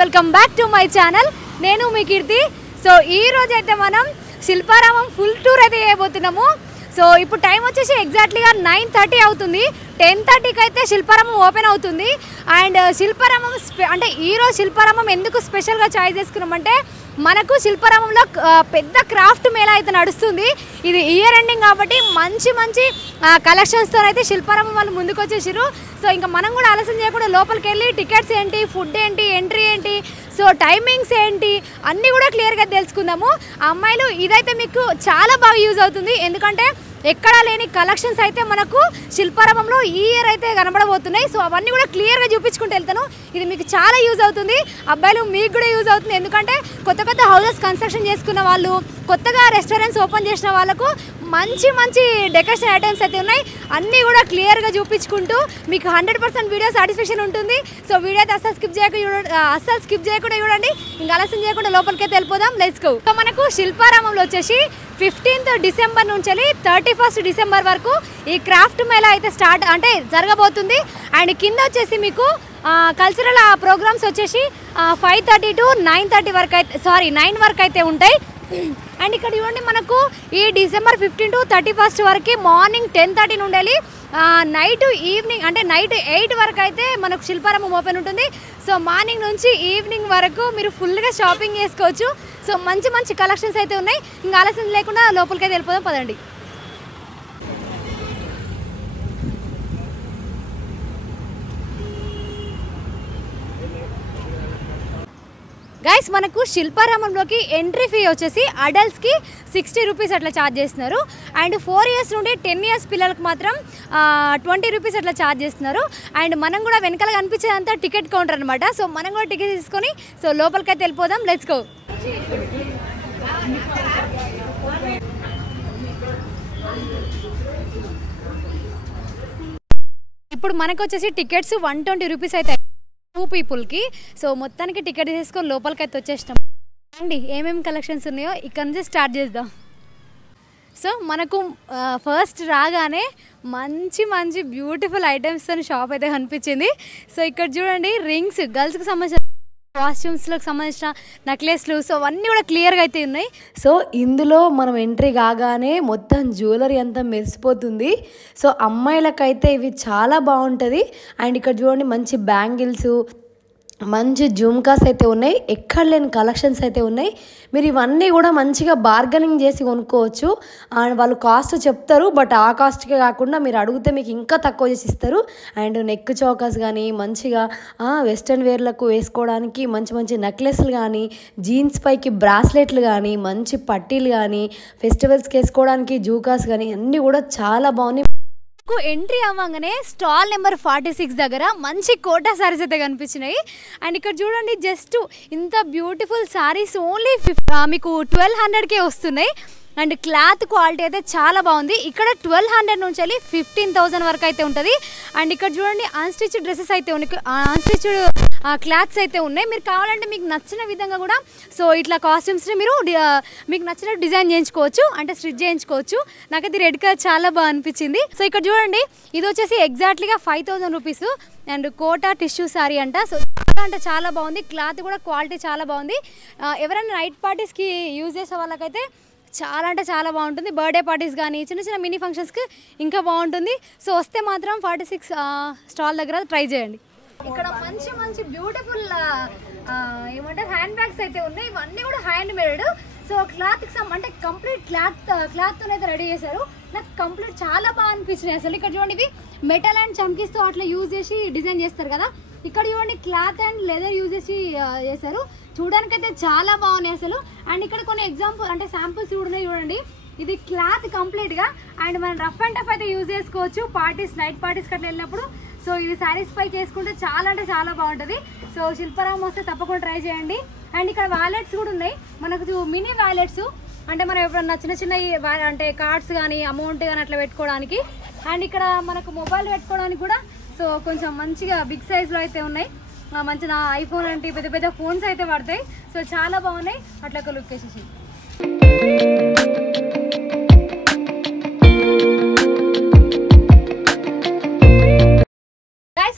Welcome back to my channel. నేను మీ కీర్తి. So ఈ రోజు అయితే మనం శిల్పారామం ఫుల్ టూర్ అయితే చేయబోతున్నాము. సో ఇప్పుడు టైం వచ్చేసి ఎగ్జాక్ట్లీగా 9:30 అవుతుంది. 10:30కి అయితే శిల్పారామం ఓపెన్ అవుతుంది. అండ్ శిల్పారామం అంటే ఈరోజు శిల్పారామం ఎందుకు స్పెషల్గా చాయిస్ చేసుకున్నామంటే మనకు శిల్పారామంలో పెద్ద క్రాఫ్ట్ మేళా అయితే నడుస్తుంది. ఇది ఇయర్ ఎండింగ్ కాబట్టి మంచి మంచి కలెక్షన్స్తో అయితే శిల్పారామం వాళ్ళు ముందుకు వచ్చేసారు. సో ఇంకా మనం కూడా ఆలస్యం చేయకుండా లోపలికి వెళ్ళి టికెట్స్ ఏంటి, ఫుడ్ ఏంటి, ఎంట్రీ ఏంటి, సో టైమింగ్స్ ఏంటి అన్నీ కూడా క్లియర్గా తెలుసుకుందాము. అమ్మాయిలు ఇదైతే మీకు చాలా బాగా యూజ్ అవుతుంది. ఎందుకంటే ఎక్కడా లేని కలెక్షన్స్ అయితే మనకు శిల్పారామంలో ఈ ఇయర్ అయితే కనబడబోతున్నాయి. సో అవన్నీ కూడా క్లియర్గా చూపించుకుంటూ వెళ్తాను. ఇది మీకు చాలా యూజ్ అవుతుంది. అబ్బాయిలు మీకు కూడా యూజ్ అవుతుంది. ఎందుకంటే కొత్త కొత్త హౌసెస్ కన్స్ట్రక్షన్ చేసుకున్న వాళ్ళు, కొత్తగా రెస్టారెంట్స్ ఓపెన్ చేసిన వాళ్ళకు మంచి మంచి డెకరేషన్ ఐటమ్స్ అయితే ఉన్నాయి. అన్నీ కూడా క్లియర్గా చూపించుకుంటూ మీకు 100% వీడియో సాటిస్ఫాక్షన్ ఉంటుంది. సో వీడియో అయితే అస్సలు స్కిప్ చేయకుండా చూడండి. ఇంకా ఆలస్యం చేయకుండా లోపలికి అయితే వెళ్ళిపోదాం. Let's go. సో మనకు శిల్పారామంలో వచ్చేసి 15th డిసెంబర్ నుంచి 31st డిసెంబర్ వరకు ఈ క్రాఫ్ట్ మేళా అయితే జరగబోతుంది. అండ్ కింద వచ్చేసి మీకు కల్చరల్ ప్రోగ్రామ్స్ వచ్చేసి 5:30 to 9:30 వరకు అయితే 9 వరకు అయితే ఉంటాయి. అండ్ ఇక్కడ చూడండి మనకు ఈ డిసెంబర్ 15 to 31st వరకు మార్నింగ్ 10:30 నుండి నైట్ 8 వరకు అయితే మనకు శిల్పారామం ఓపెన్ ఉంటుంది. సో మార్నింగ్ నుంచి ఈవినింగ్ వరకు మీరు ఫుల్గా షాపింగ్ చేసుకోవచ్చు. సో మంచి మంచి కలెక్షన్స్ అయితే ఉన్నాయి. ఇంకా ఆలస్యం లేకుండా లోపలికి అయితే వెళ్ళిపోదాం పదండి. గైస్ మనకు శిల్పారామంలోకి ఎంట్రీ ఫీ వచ్చేసి అడల్ట్స్కి 60 రూపీస్ అట్లా ఛార్జ్ చేస్తున్నారు. అండ్ 4 years నుండి 10 years పిల్లలకు మాత్రం 20 రూపీస్ అట్లా ఛార్జ్ చేస్తున్నారు. అండ్ మనం కూడా వెనకాల కనిపించేదంతా టికెట్ కౌంటర్ అనమాట. సో మనం కూడా టికెట్ తీసుకొని సో లోపలికైతే వెళ్ళిపోదాం. Let's go. ఇప్పుడు మనకు వచ్చేసి టికెట్స్ 120 రూపీస్ అయితే 2 పీపుల్కి. సో మొత్తానికి టికెట్ తీసుకొని లోపలికి అయితే వచ్చేస్తాం అండి. ఏమేమి కలెక్షన్స్ ఉన్నాయో ఇక్కడ నుంచి స్టార్ట్ చేద్దాం. సో మనకు ఫస్ట్ రాగానే మంచి మంచి బ్యూటిఫుల్ ఐటమ్స్తో షాప్ అయితే కనిపించింది. సో ఇక్కడ చూడండి రింగ్స్, గర్ల్స్కి సంబంధించిన కాస్ట్యూమ్స్లకు సంబంధించిన నెక్లెస్లు, సో అవన్నీ కూడా క్లియర్గా అయితే ఉన్నాయి. సో ఇందులో మనం ఎంట్రీ కాగానే మొత్తం జ్యువెలరీ అంతా మెరిసిపోతుంది. సో అమ్మాయిలకైతే ఇవి చాలా బాగుంటుంది. అండ్ ఇక్కడ చూడండి మంచి బ్యాంగిల్స్, మంచి జుమ్కాస్ అయితే ఉన్నాయి. ఎక్కడ లేని కలెక్షన్స్ అయితే ఉన్నాయి. మీరు ఇవన్నీ కూడా మంచిగా బార్గెనింగ్ చేసి కొనుక్కోవచ్చు. వాళ్ళు కాస్ట్ చెప్తారు, బట్ ఆ కాస్ట్కే కాకుండా మీరు అడిగితే మీకు ఇంకా తక్కువ చేసి ఇస్తారు. అండ్ నెక్ చౌకాస్ కానీ మంచిగా వెస్ట్రన్ వేర్లకు వేసుకోవడానికి మంచి మంచి నెక్లెస్లు కానీ, జీన్స్ పైకి బ్రాస్లెట్లు కానీ, మంచి పట్టీలు కానీ, ఫెస్టివల్స్కి వేసుకోవడానికి జూకాస్ కానీ అన్నీ కూడా చాలా బాగున్నాయి. ఎంట్రీ అవ్వగానే స్టాల్ నెంబర్ 46 దగ్గర మంచి కోటా శారీస్ అయితే కనిపించినాయి. అండ్ ఇక్కడ చూడండి జస్ట్ ఇంత బ్యూటిఫుల్ శారీస్ ఓన్లీ మీకు 1200కే వస్తున్నాయి. అండ్ క్లాత్ క్వాలిటీ అయితే చాలా బాగుంది. ఇక్కడ 1200 నుంచి 15,000 వరకు అయితే ఉంటుంది. అండ్ ఇక్కడ చూడండి అన్స్టిచ్డ్ డ్రెస్సెస్ అయితే ఉన్నాయి, అన్స్టిచ్డ్ క్లాత్స్ అయితే ఉన్నాయి. మీరు కావాలంటే మీకు నచ్చిన విధంగా కూడా సో ఇట్లా కాస్ట్యూమ్స్ని మీరు మీకు నచ్చినట్టు డిజైన్ చేయించుకోవచ్చు, అంటే స్టిచ్ చేయించుకోవచ్చు. నాకైతే రెడ్ కలర్ చాలా బాగా అనిపించింది. సో ఇక్కడ చూడండి ఇది వచ్చేసి ఎగ్జాక్ట్లీగా 5,000 rupees. And Kota tissue sari అంట. సో చాలా అంటే చాలా బాగుంది. క్లాత్ కూడా క్వాలిటీ చాలా బాగుంది. ఎవరైనా నైట్ పార్టీస్కి యూజ్ చేసే వాళ్ళకైతే చాలా అంటే చాలా బాగుంటుంది. బర్త్డే పార్టీస్ కానీ చిన్న చిన్న మినీ ఫంక్షన్స్కి ఇంకా బాగుంటుంది. సో వస్తే మాత్రం 46 స్టాల్ దగ్గర ట్రై చేయండి. ఇక్కడ మంచి మంచి బ్యూటిఫుల్ ఏమంటారు హ్యాండ్ బ్యాగ్స్ అయితే ఉన్నాయి. ఇవన్నీ కూడా హ్యాండ్ మేడ్. సో క్లాత్కి అంటే కంప్లీట్ క్లాత్తో అయితే రెడీ చేశారు. నాకు కంప్లీట్ చాలా బాగా అనిపించినాయి అసలు. ఇక్కడ చూడండి ఇవి మెటల్ అండ్ చమ్కీస్తో అట్లా యూజ్ చేసి డిజైన్ చేస్తారు కదా. ఇక్కడ చూడండి క్లాత్ అండ్ లెదర్ యూజ్ చేసి చేశారు. చూడడానికి అయితే చాలా బాగున్నాయి అసలు. అండ్ ఇక్కడ కొన్ని ఎగ్జాంపుల్ అంటే శాంపుల్స్ చూడండి. చూడండి ఇది క్లాత్ కంప్లీట్గా. అండ్ మనం రఫ్ అండ్ టఫ్ అయితే యూజ్ చేసుకోవచ్చు పార్టీస్, నైట్ పార్టీస్కి అట్లా వెళ్ళినప్పుడు. సో ఇది శారీస్ పైకి వేసుకుంటే చాలా అంటే చాలా బాగుంటుంది. సో శిల్పారామం వస్తే తప్పకుండా ట్రై చేయండి. అండ్ ఇక్కడ వ్యాలెట్స్ కూడా ఉన్నాయి మనకు, మినీ వ్యాలెట్స్. అంటే మనం ఎప్పుడన్నా చిన్న చిన్న అంటే కార్డ్స్ కానీ అమౌంట్ కానీ అట్లా పెట్టుకోవడానికి. అండ్ ఇక్కడ మనకు మొబైల్ పెట్టుకోవడానికి కూడా సో కొంచెం మంచిగా బిగ్ సైజ్లో అయితే ఉన్నాయి. మంచి నా ఐఫోన్ అంటే పెద్ద పెద్ద ఫోన్స్ అయితే పడతాయి. సో చాలా బాగున్నాయి. అట్లా ఒక లుక్ వేసేసి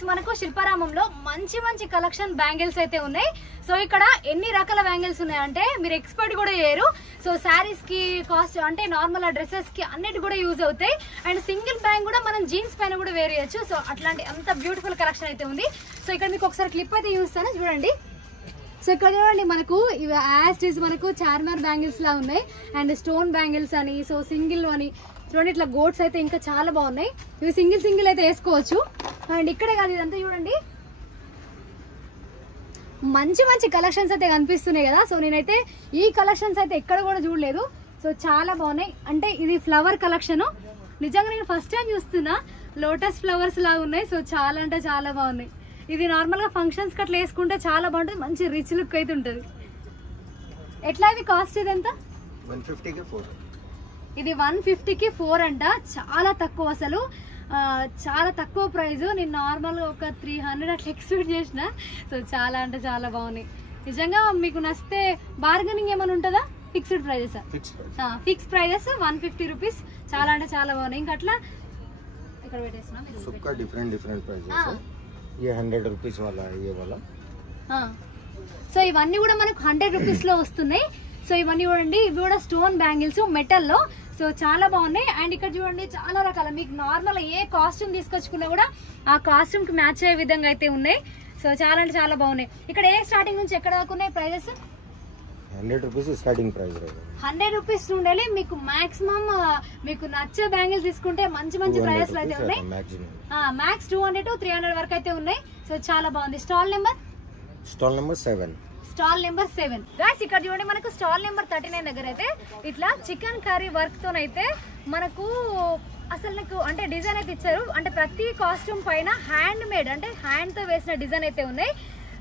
మనకు శిల్పారామంలో మంచి మంచి కలెక్షన్ బ్యాంగిల్స్ అయితే ఉన్నాయి. సో ఇక్కడ ఎన్ని రకాల బ్యాంగిల్స్ ఉన్నాయంటే మీరు ఎక్స్పర్ట్ కూడా చేయరు. సో శారీస్ కి కాస్ట్ అంటే నార్మల్ డ్రెస్సెస్ కి అన్నిటి కూడా యూజ్ అవుతాయి. అండ్ సింగిల్ బ్యాంగ్ కూడా మనం జీన్స్ పైన కూడా వేర్ చేయొచ్చు. సో అట్లాంటి అంత బ్యూటిఫుల్ కలెక్షన్ అయితే ఉంది. సో ఇక్కడ మీకు ఒకసారి క్లిప్ అయితే చూస్తాను చూడండి. సో ఇక్కడ చూడండి మనకు ఇవి యాజ్ ఇస్ మనకు చార్మినార్ బ్యాంగిల్స్ లా ఉన్నాయి. అండ్ స్టోన్ బ్యాంగిల్స్ అని, సో సింగిల్ అని చూడండి. ఇట్లా గోట్స్ అయితే ఇంకా చాలా బాగున్నాయి. ఇవి సింగిల్ అయితే వేసుకోవచ్చు. అండ్ ఇక్కడే కాదు ఇదంతా చూడండి మంచి మంచి కలెక్షన్స్ అయితే కనిపిస్తున్నాయి కదా. సో నేనైతే ఈ కలెక్షన్స్ అయితే ఎక్కడ కూడా చూడలేదు. సో చాలా బాగున్నాయి. అంటే ఇది ఫ్లవర్ కలెక్షన్. నిజంగా నేను ఫస్ట్ టైం చూస్తున్నా. లోటస్ ఫ్లవర్స్ లాగా ఉన్నాయి. సో చాలా అంటే చాలా బాగున్నాయి. ఇది నార్మల్గా ఫంక్షన్స్కి అట్లా వేసుకుంటే చాలా బాగుంటుంది. మంచి రిచ్ లుక్ అయితే ఉంటుంది. ఎట్లా ఇవి కాస్ట్ ఇది ఎంత? 150కి 4. ఇది 150కి 4 అంట. చాలా తక్కువ, అసలు చాలా తక్కువ ప్రైస్. నేను నార్మల్గా ఒక 300 అట్లా ఎక్స్పెక్ట్ చేసిన. సో చాలా అంటే చాలా బాగున్నాయి. నిజంగా మీకు నచ్చితే బార్గెనింగ్ ఏమైనా ఉంటుందా? Fixed prices? Fix prices 150 rupees. చాలా అంటే చాలా బాగున్నాయి. ఇంకా అట్లా ఇక్కడ పెట్టేసిన డిఫరెంట్ ప్రైజెస్. ये 100 रुपीस वाला है ये वाला. సో ఇవన్నీ కూడా మనకు 100 రూపీస్ లో వస్తున్నాయి. సో ఇవన్నీ చూడండి, ఇవి కూడా స్టోన్ బ్యాంగిల్స్ మెటల్ లో. సో చాలా బాగున్నాయి. అండ్ ఇక్కడ చూడండి చాలా రకాల మీకు నార్మల్ ఏ కాస్ట్యూమ్ తీసుకొచ్చుకున్నా కూడా ఆ కాస్ట్యూమ్ కి మ్యాచ్ అయ్యే విధంగా అయితే ఉన్నాయి. సో చాలా అంటే చాలా బాగున్నాయి. ఇక్కడ ఏ స్టార్టింగ్ నుంచి ఎక్కడ దాకా ఉన్నాయి prices? 100 rupees starting price. 100 rupees ఉండాలి. మీకు మాక్సిమం మీకు నచ్చే బ్యాంగిల్స్ తీసుకుంటే మంచి మంచి ప్రైజెస్ అయితే ఉన్నాయి. మ్యాక్స్ 200 to 300 వరకు అయితే ఉన్నాయి. సో చాలా బాగుంది. Stall number 7. Stall number 7 guys. ఇక్కడ చూడండి మనకు స్టాల్ నెంబర్ 39 దగ్గర అయితే ఇట్లా చికెన్ కర్రీ వర్క్ తోనైతే మనకు అసలు నాకు అంటే డిజైన్ అయితే ఇచ్చారు. అంటే ప్రతి కాస్ట్యూమ్ పైన హ్యాండ్ మేడ్ అంటే హ్యాండ్ తో వేసిన డిజైన్ అయితే ఉన్నాయి.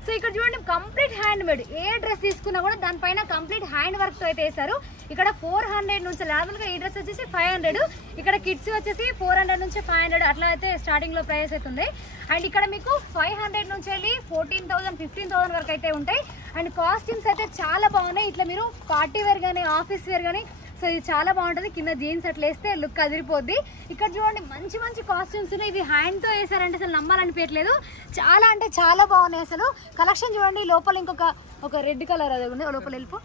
సో ఇక్కడ చూడండి కంప్లీట్ హ్యాండ్ మేడ్. ఏ డ్రెస్ తీసుకున్నా కూడా దానిపైన కంప్లీట్ హ్యాండ్ వర్క్ తో అయితే వేసారు. ఇక్కడ 400 నుంచి నార్మల్ గా ఈ డ్రెస్ వచ్చేసి 500. ఇక్కడ కిడ్స్ వచ్చేసి 400 నుంచి 500 అట్లా అయితే స్టార్టింగ్ లో ప్రైస్ అయితే ఉంది. అండ్ ఇక్కడ మీకు 500 నుంచి వెళ్ళి 14,000 15,000 వరకు అయితే ఉంటాయి. అండ్ కాస్ట్యూమ్స్ అయితే చాలా బాగున్నాయి. ఇట్లా మీరు పార్టీ వేర్ కానీ ఆఫీస్ వేర్ కానీ సో ఇది చాలా బాగుంటుంది. కింద జీన్స్ అట్లా వేస్తే లుక్ అదిరిపోద్ది. ఇక్కడ చూడండి మంచి మంచి కాస్ట్యూమ్స్ ఉన్నాయి. ఇవి హ్యాండ్ తో వేసారంటే అసలు నమ్మాలనిపించట్లేదు. చాలా అంటే చాలా బాగున్నాయి. అసలు కలెక్షన్ చూడండి. లోపల ఇంకొక రెడ్ కలర్ అది ఉంది. లోపల వెళ్ళిపో.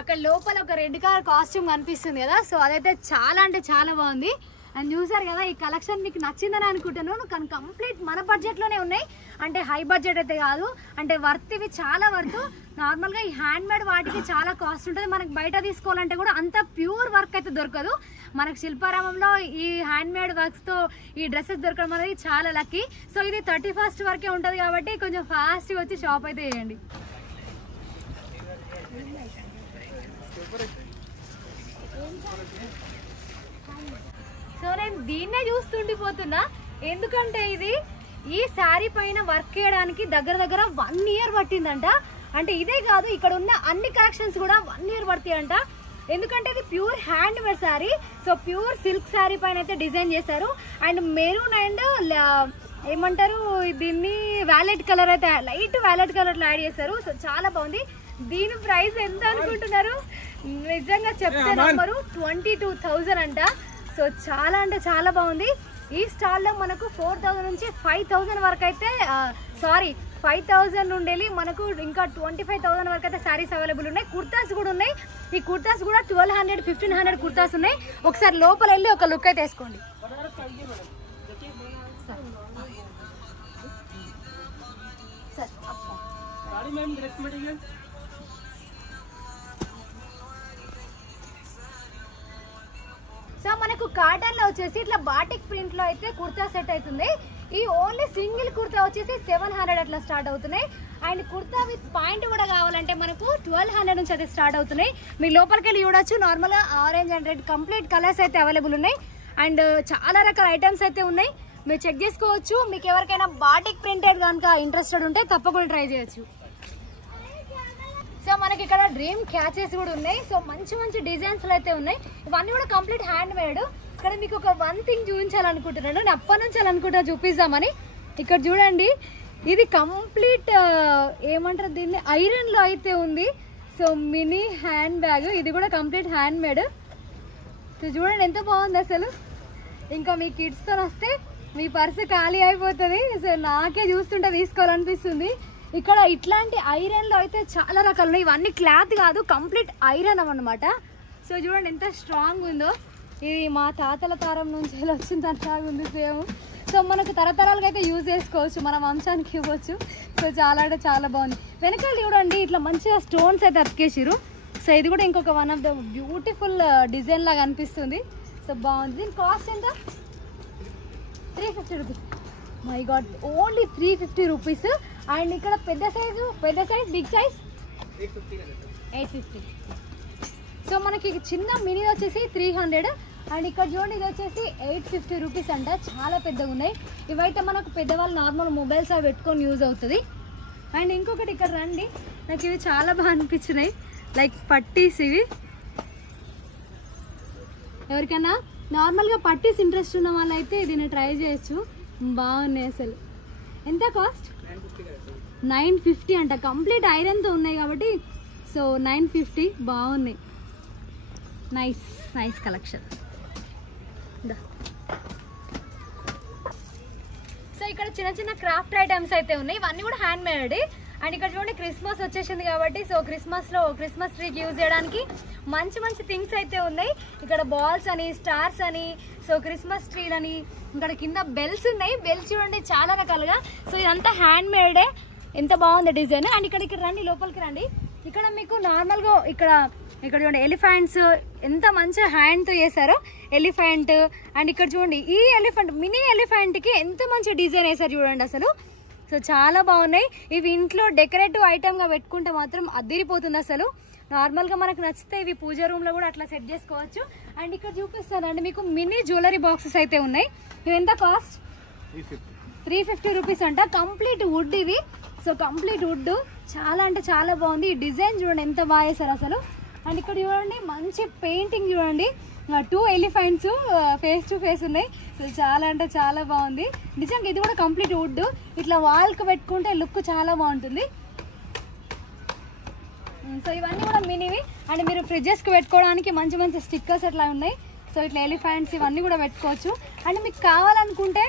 అక్కడ లోపల ఒక రెడ్ కలర్ కాస్ట్యూమ్ కనిపిస్తుంది కదా. సో అదైతే చాలా అంటే చాలా బాగుంది. అండ్ చూసారు కదా ఈ కలెక్షన్ మీకు నచ్చిందని అనుకుంటున్నాను. కానీ కంప్లీట్ మన బడ్జెట్లోనే ఉన్నాయి. అంటే హై బడ్జెట్ అయితే కాదు. అంటే వర్త్, ఇవి చాలా వర్త్. నార్మల్గా ఈ హ్యాండ్ మేడ్ వాటికి చాలా కాస్ట్ ఉంటుంది. మనకి బయట తీసుకోవాలంటే కూడా అంత ప్యూర్ వర్క్ అయితే దొరకదు. మనకు శిల్పారామంలో ఈ హ్యాండ్ మేడ్ వర్క్స్తో ఈ డ్రెస్సెస్ దొరకడం అనేది చాలా లక్కీ. సో ఇది 31st వరకే ఉంటుంది కాబట్టి కొంచెం ఫాస్ట్గా వచ్చి షాప్ అయితే చేయండి. సో నేను దీన్నే చూస్తుండిపోతున్నా. ఎందుకంటే ఇది ఈ శారీ పైన వర్క్ చేయడానికి దగ్గర 1 year పట్టిందంట. అంటే ఇదే కాదు, ఇక్కడ ఉన్న అన్ని కలెక్షన్స్ కూడా 1 year పడతాయంట. ఎందుకంటే ఇది pure hand made sari. So pure silk sari పైన అయితే డిజైన్ చేశారు. అండ్ మెరూన్ అండ్ ఏమంటారు దీన్ని వ్యాలెట్ కలర్ అయితే లైట్ వ్యాలెట్ కలర్ యాడ్ చేశారు. సో చాలా బాగుంది. దీని ప్రైస్ ఎంత అనుకుంటున్నారు? నిజంగా చెప్తే నంబరు 22,000 అంట. సో చాలా అంటే చాలా బాగుంది. ఈ స్టాల్లో మనకు 4,000 నుంచి 5,000 వరకు అయితే 5,000 నుండి మనకు ఇంకా 25,000 వరకు అయితే శారీస్ అవైలబుల్ ఉన్నాయి. కుర్తాస్ కూడా ఉన్నాయి. ఈ కుర్తాస్ కూడా 1,200 1,500 కుర్తాస్ ఉన్నాయి. ఒకసారి లోపల వెళ్ళి ఒక లుక్ అయితే వేసుకోండి. సో మనకు కాటన్ లో వచ్చేసి ఇట్లా బాటిక్ ప్రింట్ లో అయితే కుర్తా సెట్ అవుతుంది. ఈ ఓన్లీ సింగిల్ కుర్తా వచ్చేసి 700 అట్లా స్టార్ట్ అవుతున్నాయి. అండ్ కుర్తా విత్ పాయింట్ కూడా కావాలంటే మనకు 1,200 నుంచి అయితే స్టార్ట్ అవుతున్నాయి. మీరు లోపలికి వెళ్ళి చూడొచ్చు. నార్మల్గా orange and red complete colours అయితే అవైలబుల్ ఉన్నాయి. అండ్ చాలా రకాల ఐటమ్స్ అయితే ఉన్నాయి. మీరు చెక్ చేసుకోవచ్చు. మీకు ఎవరికైనా బాటిక్ ప్రింటెడ్ కనుక ఇంట్రెస్టెడ్ ఉంటే తప్పకుండా ట్రై చేయొచ్చు. సో మనకి ఇక్కడ డ్రీమ్ క్యాచెస్ కూడా ఉన్నాయి. సో మంచి మంచి డిజైన్స్ అయితే ఉన్నాయి. ఇవన్నీ కూడా కంప్లీట్ హ్యాండ్ మేడ్. ఇక్కడ మీకు ఒక వన్ థింగ్ చూపించాలనుకుంటున్నాను. నేను అప్పటి నుంచి అనుకుంటున్నా చూపిస్తామని. ఇక్కడ చూడండి, ఇది కంప్లీట్ ఏమంటారు దీన్ని, ఐరన్ లో అయితే ఉంది. సో మినీ హ్యాండ్ బ్యాగ్, ఇది కూడా కంప్లీట్ హ్యాండ్ మేడ్. సో చూడండి ఎంత బాగుంది అసలు. ఇంకా మీ కిడ్స్తో వస్తే మీ పర్సు ఖాళీ అయిపోతుంది. సో నాకే చూస్తుంటే తీసుకోవాలనిపిస్తుంది. ఇక్కడ ఇట్లాంటి ఐరన్లో అయితే చాలా రకాలు ఉన్నాయి. ఇవన్నీ క్లాత్ కాదు, కంప్లీట్ ఐరన్ అన్నమాట. సో చూడండి ఎంత స్ట్రాంగ్ ఉందో. ఇది మా తాతల తరం నుంచి వచ్చింది అట్లాగా ఉంది సేమ్. సో మనకు తరతరాలుగా అయితే యూజ్ చేసుకోవచ్చు, మన వంశానికి ఇవ్వచ్చు. సో చాలా అంటే చాలా బాగుంది. వెనకాల చూడండి ఇట్లా మంచిగా స్టోన్స్ అయితే అతికేసిరు. సో ఇది కూడా ఇంకొక one of the beautiful design లాగా అనిపిస్తుంది. సో బాగుంది. దీని కాస్ట్ ఎంత? 350 rupees. My God, only 350 rupees. And ఇక్కడ పెద్ద సైజు బిగ్ సైజ్ 850. సో మనకి చిన్న మినీ వచ్చేసి 300. అండ్ ఇక్కడ చూడండి ఇది వచ్చేసి 850 రూపీస్ అంట. చాలా పెద్దగా ఉన్నాయి. ఇవైతే మనకు పెద్దవాళ్ళు నార్మల్ మొబైల్స్ అవి పెట్టుకొని యూజ్ అవుతుంది. అండ్ ఇంకొకటి ఇక్కడ రండి, నాకు ఇవి చాలా బాగా అనిపించినాయి. లైక్ పట్టీస్. ఇవి ఎవరికైనా నార్మల్గా పట్టీస్ ఇంట్రెస్ట్ ఉన్న వాళ్ళు అయితే దీన్ని ట్రై చేయొచ్చు. బాగున్నాయి అసలు. ఎంత కాస్ట్? 950 అంట. కంప్లీట్ ఐరన్తో ఉన్నాయి కాబట్టి సో 950. బాగున్నాయి. Nice collection. సో ఇక్కడ చిన్న చిన్న క్రాఫ్ట్ ఐటమ్స్ అయితే ఉన్నాయి. ఇవన్నీ కూడా హ్యాండ్ మేడ్. అండ్ ఇక్కడ చూడండి క్రిస్మస్ వచ్చేసింది కాబట్టి సో క్రిస్మస్ ట్రీకి యూజ్ చేయడానికి మంచి థింగ్స్ అయితే ఉన్నాయి. ఇక్కడ బాల్స్ అని, స్టార్స్ అని, సో క్రిస్మస్ ట్రీలని, ఇక్కడ కింద బెల్స్ ఉన్నాయి. బెల్స్ చూడండి చాలా రకాలుగా. సో ఇదంతా హ్యాండ్ మేడే. ఎంత బాగుంది డిజైన్. అండ్ ఇక్కడ రండి, లోపలికి రండి. ఇక్కడ మీకు నార్మల్గా ఇక్కడ చూడండి ఎలిఫెంట్స్ ఎంత మంచిగా హ్యాండ్తో చేశారో ఎలిఫెంట్. అండ్ ఇక్కడ చూడండి ఈ ఎలిఫెంట్, మినీ ఎలిఫెంట్కి ఎంత మంచి డిజైన్ వేశారు చూడండి అసలు. సో చాలా బాగున్నాయి. ఇవి ఇంట్లో డెకరేటివ్ ఐటమ్గా పెట్టుకుంటే మాత్రం అదిరిపోతుంది అసలు. నార్మల్గా మనకు నచ్చితే ఇవి పూజ రూమ్లో కూడా అట్లా సెట్ చేసుకోవచ్చు. అండ్ ఇక్కడ చూపిస్తానండి మీకు మినీ జ్యువెలరీ బాక్సెస్ అయితే ఉన్నాయి. ఇవి ఎంత కాస్ట్? 350 రూపీస్ అంట. కంప్లీట్ వుడ్ ఇవి. సో కంప్లీట్ వుడ్ చాలా అంటే చాలా బాగుంది. ఈ డిజైన్ చూడండి ఎంత బాగా వేశారు అసలు. అండ్ ఇక్కడ చూడండి మంచి పెయింటింగ్ చూడండి. 2 ఎలిఫెంట్స్ ఫేస్ టు ఫేస్ ఉన్నాయి. సో చాలా అంటే చాలా బాగుంది నిజంగా. ఇది కూడా కంప్లీట్ వుడ్. ఇట్లా వాల్కి పెట్టుకుంటే లుక్ చాలా బాగుంటుంది. సో ఇవన్నీ కూడా మినివి. అండ్ మీరు ఫ్రిడ్జెస్కి పెట్టుకోవడానికి మంచి స్టిక్కర్స్ అట్లా ఉన్నాయి. సో ఇట్లా ఎలిఫెంట్స్ ఇవన్నీ కూడా పెట్టుకోవచ్చు. అండ్ మీకు కావాలనుకుంటే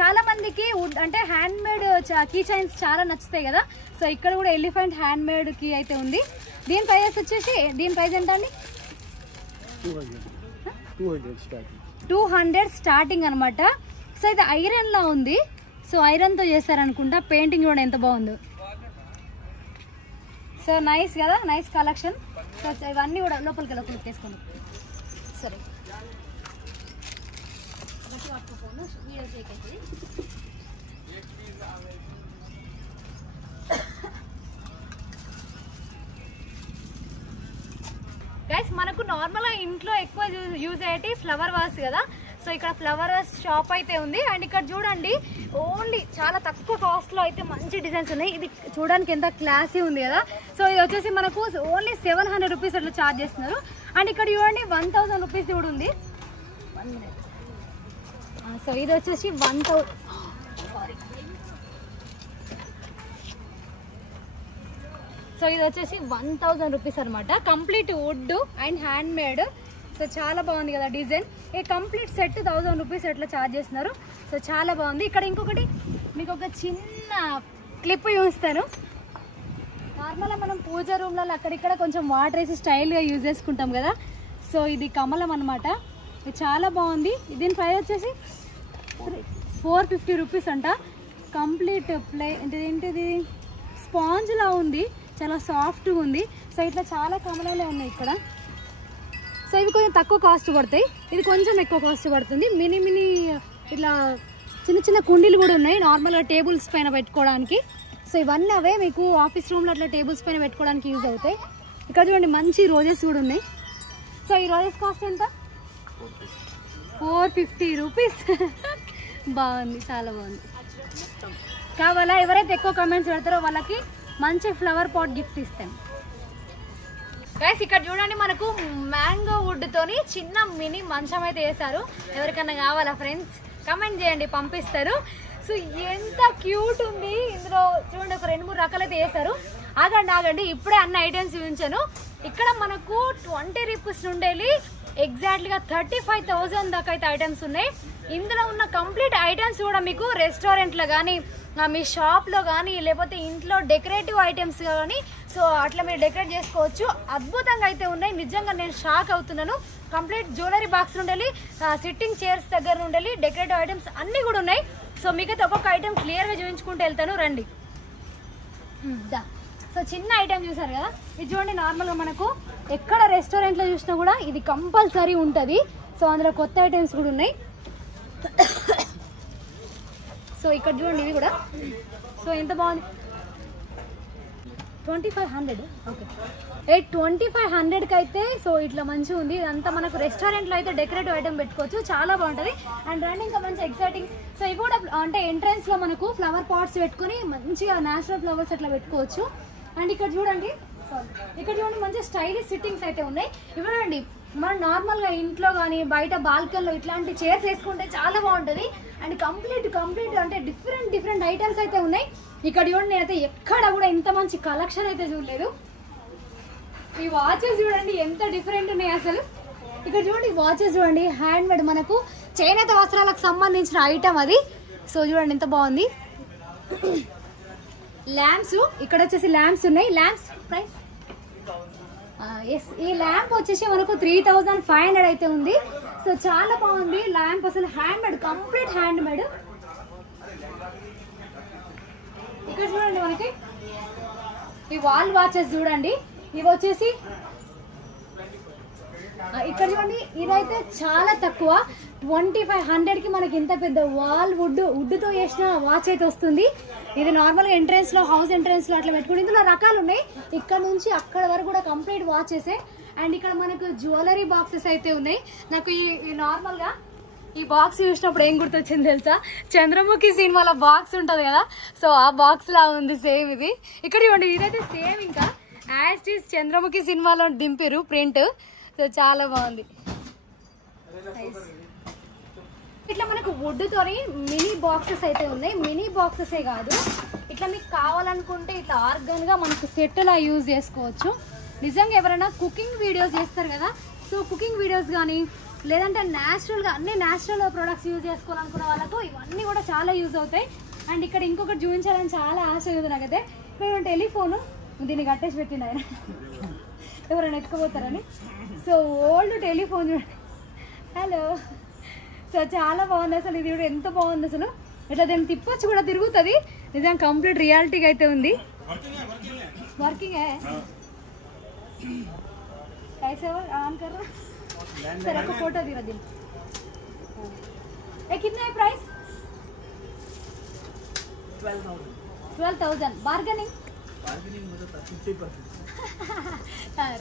చాలా మందికి వుడ్ అంటే హ్యాండ్ మేడ్ కీ చైన్స్ చాలా నచ్చుతాయి కదా. సో ఇక్కడ కూడా ఎలిఫెంట్ హ్యాండ్ మేడ్ కీ అయితే ఉంది. దీని ప్రైస్ వచ్చేసి దీని ప్రైస్ ఎంత అండి? 200 స్టార్టింగ్ అనమాట. సో ఇది ఐరన్ లా ఉంది. సో ఐరన్ తో చేస్తారనుకుంటా. పెయింటింగ్ కూడా ఎంత బాగుందో. సో నైస్ కదా, నైస్ కలెక్షన్. సో ఇవన్నీ కూడా లోపలికి తీసుకోండి. సరే గైస్, మనకు నార్మల్గా ఇంట్లో ఎక్కువ యూజ్ అయ్యేటి ఫ్లవర్ వాస్ కదా. సో ఇక్కడ ఫ్లవర్ వాస్ షాప్ అయితే ఉంది. అండ్ ఇక్కడ చూడండి ఓన్లీ చాలా తక్కువ కాస్ట్లో అయితే మంచి డిజైన్స్ ఉన్నాయి. ఇది చూడడానికి ఎంత క్లాసీ ఉంది కదా. సో ఇది వచ్చేసి మనకు ఓన్లీ 700 రూపీస్ అట్లా ఛార్జ్ చేస్తున్నారు. అండ్ ఇక్కడ చూడండి 1000 రూపీస్ కూడా ఉంది. సో ఇది వచ్చేసి 1000. సో ఇది వచ్చేసి 1000 రూపీస్ అనమాట. Complete wood and hand made. So చాలా బాగుంది కదా డిజైన్. ఈ కంప్లీట్ సెట్ 1000 రూపీస్ ఎట్లా ఛార్జ్ చేస్తున్నారు. సో చాలా బాగుంది. ఇక్కడ ఇంకొకటి మీకు ఒక చిన్న క్లిప్ చూస్తాను. నార్మల్గా మనం పూజ రూమ్లలో అక్కడిక్కడ కొంచెం వాటర్ వేసి స్టైల్గా యూజ్ చేసుకుంటాం కదా. సో ఇది కమలం అనమాట. ఇది చాలా బాగుంది. దీని ప్రైస్ వచ్చేసి 450 రూపీస్ అంట. కంప్లీట్ ఏంటిది స్పాంజ్లా ఉంది, చాలా సాఫ్ట్గా ఉంది. సో ఇట్లా చాలా కమలాలే ఉన్నాయి ఇక్కడ. సో ఇవి కొంచెం తక్కువ కాస్ట్ పడతాయి. ఇది కొంచెం ఎక్కువ కాస్ట్ పడుతుంది. మినీ ఇట్లా చిన్న కుండీలు కూడా ఉన్నాయి నార్మల్గా టేబుల్స్ పైన పెట్టుకోవడానికి. సో ఇవన్నీ అవే మీకు ఆఫీస్ రూమ్లో అట్లా టేబుల్స్ పైన పెట్టుకోవడానికి యూజ్ అవుతాయి. ఇక్కడ చూడండి మంచి రోజెస్ కూడా ఉన్నాయి. సో ఈ రోజెస్ కాస్ట్ ఎంత? 450 రూపీస్. బాగుంది, చాలా బాగుంది. కావాలా? ఎవరైతే ఎక్కువ కామెంట్స్ పెడతారో వాళ్ళకి మంచి ఫ్లవర్ పాట్ గిఫ్ట్ ఇస్తాను. గైస్ ఇక్కడ చూడండి మనకు మ్యాంగో వుడ్ తోని చిన్న మినీ మంచం అయితే వేసారు. ఎవరికైనా కావాలా ఫ్రెండ్స్ కమెంట్ చేయండి, పంపిస్తారు. సో ఎంత క్యూట్ ఉంది. ఇందులో చూడండి ఒక 2-3 రకాలు అయితే వేసారు. ఆగండి ఇప్పుడే అన్న ఐటమ్స్ చూపించాను. ఇక్కడ మనకు 20 రూపీస్ నుండి ఎగ్జాక్ట్లీగా 35,000 దాకా అయితే ఐటమ్స్ ఉన్నాయి. ఇందులో ఉన్న కంప్లీట్ ఐటమ్స్ కూడా మీకు రెస్టారెంట్లో కానీ మీ షాప్లో కానీ లేకపోతే ఇంట్లో డెకరేటివ్ ఐటమ్స్ కానీ సో అట్లా మీరు డెకరేట్ చేసుకోవచ్చు. అద్భుతంగా అయితే ఉన్నాయి. నిజంగా నేను షాక్ అవుతున్నాను. కంప్లీట్ జ్యువెలరీ బాక్స్ నుండి సిట్టింగ్ చైర్స్ దగ్గర నుండి డెకరేటివ్ ఐటమ్స్ అన్నీ కూడా ఉన్నాయి. సో మీకైతే ఒక్కొక్క ఐటమ్ క్లియర్గా చూపించుకుంటూ వెళ్తాను, రండి. సో చిన్న ఐటమ్ చూసారు కదా, ఇది చూడండి. నార్మల్గా మనకు ఎక్కడ రెస్టారెంట్లో చూసినా కూడా ఇది కంపల్సరీ ఉంటుంది. సో అందులో కొత్త ఐటమ్స్ కూడా ఉన్నాయి. సో ఇక్కడ చూడండి, ఇది కూడా సో ఎంత బాగుంది. 2500. ఓకే, 2500కి అయితే సో ఇట్లా మంచిగా ఉంది. ఇదంతా మనకు రెస్టారెంట్లో అయితే డెకరేటివ్ ఐటమ్ పెట్టుకోవచ్చు, చాలా బాగుంటుంది. అండ్ రండి ఇంకా మంచి ఎక్సైటింగ్. సో ఇవి కూడా అంటే ఎంట్రన్స్లో మనకు ఫ్లవర్ పాట్స్ పెట్టుకుని మంచిగా న్యాచురల్ ఫ్లవర్స్ అట్లా పెట్టుకోవచ్చు. అండ్ ఇక్కడ చూడండి, ఇక్కడ చూడండి మంచి స్టైలిష్ సిట్టింగ్స్ అయితే ఉన్నాయి. ఇవ్వండి మనం నార్మల్గా ఇంట్లో కానీ బయట బాల్కనీలో ఇట్లాంటి చైర్స్ వేసుకుంటే చాలా బాగుంటుంది. అండ్ కంప్లీట్ అంటే డిఫరెంట్ ఐటమ్స్ అయితే ఉన్నాయి. ఇక్కడ చూడండి, నేనైతే ఎక్కడ కూడా ఇంత మంచి కలెక్షన్ అయితే చూడలేదు. ఈ వాచెస్ చూడండి ఎంత డిఫరెంట్ ఉన్నాయి అసలు. ఇక్కడ చూడండి వాచెస్ చూడండి, హ్యాండ్ మేడ్ మనకు చేనేత వస్త్రాలకు సంబంధించిన ఐటమ్ అది. సో చూడండి ఎంత బాగుంది. ల్యాంప్స్, ఇక్కడ వచ్చేసి ల్యాంప్స్ ఉన్నాయి. ల్యాంప్స్ ప్రైస్ ఎస్, ఈ ల్యాంప్ వచ్చేసి మనకు 3500 అయితే ఉంది. సో చాలా బాగుంది ల్యాంప్ అసలు. Hand made, complete hand made. ఇక్కడ చూడండి మనకి ఈ వాల్ వాచెస్ చూడండి, ఇవి వచ్చేసి ఇక్కడ చూడండి, ఇదైతే చాలా తక్కువ 2500కి మనకి ఇంత పెద్ద వాల్ వుడ్తో చేసిన వాచ్ అయితే వస్తుంది. ఇది నార్మల్గా ఎంట్రెన్స్లో, హౌస్ ఎంట్రెన్స్లో అట్లా పెట్టుకుని. ఇందులో రకాలు ఉన్నాయి, ఇక్కడ నుంచి అక్కడ వరకు కూడా కంప్లీట్ వాచెసే. అండ్ ఇక్కడ మనకు జ్యువెలరీ బాక్సెస్ అయితే ఉన్నాయి. నాకు ఈ నార్మల్గా ఈ బాక్స్ చూసినప్పుడు ఏం గుర్తొచ్చింది తెలుసా, చంద్రముఖి సినిమాలో బాక్స్ ఉంటుంది కదా, సో ఆ బాక్స్ లా ఉంది సేమ్ ఇది. ఇక్కడ చూడండి, ఇదైతే సేమ్ ఇంకా యాజ్ ఈజ్ చంద్రముఖి సినిమాలో దింపారు ప్రింట్. సో చాలా బాగుంది. ఇట్లా మనకు వుడ్ తోని మినీ బాక్సెస్ అయితే ఉన్నాయి. మినీ బాక్సెసే కాదు, ఇట్లా మీకు కావాలనుకుంటే ఇట్లా ఆర్గన్ గా మనకు సెట్ లా యూజ్ చేసుకోవచ్చు. నిజంగా ఎవరైనా కుకింగ్ వీడియోస్ చేస్తారు కదా, సో కుకింగ్ వీడియోస్ కానీ లేదంటే న్యాచురల్గా అన్ని న్యాచురల్ ప్రొడక్ట్స్ యూజ్ చేసుకోవాలనుకున్న వాళ్ళకు ఇవన్నీ కూడా చాలా యూజ్ అవుతాయి. అండ్ ఇక్కడ ఇంకొకటి చూపించాలని చాలా ఆశ ఉంది నాకైతే. ఇక్కడ టెలిఫోను దీన్ని కట్టేసి పెట్టిండు ఆయన, ఎవరైనా ఎత్తుకుపోతారని. సో ఓల్డ్ టెలిఫోన్ చూడండి. హలో, సో చాలా బాగుంది అసలు. ఇది కూడా ఎంత బాగుంది అసలు. ఇట్లా దాన్ని తిప్పొచ్చు కూడా, తిరుగుతుంది. నిజంగా కంప్లీట్ రియాలిటీగా అయితే ఉంది. వర్కింగ్ कैसे ऑन कर रहा सर आपको फोटो दिला दिन ये कितना है प्राइस 12,000 बार्गेनिंग मतलब 50%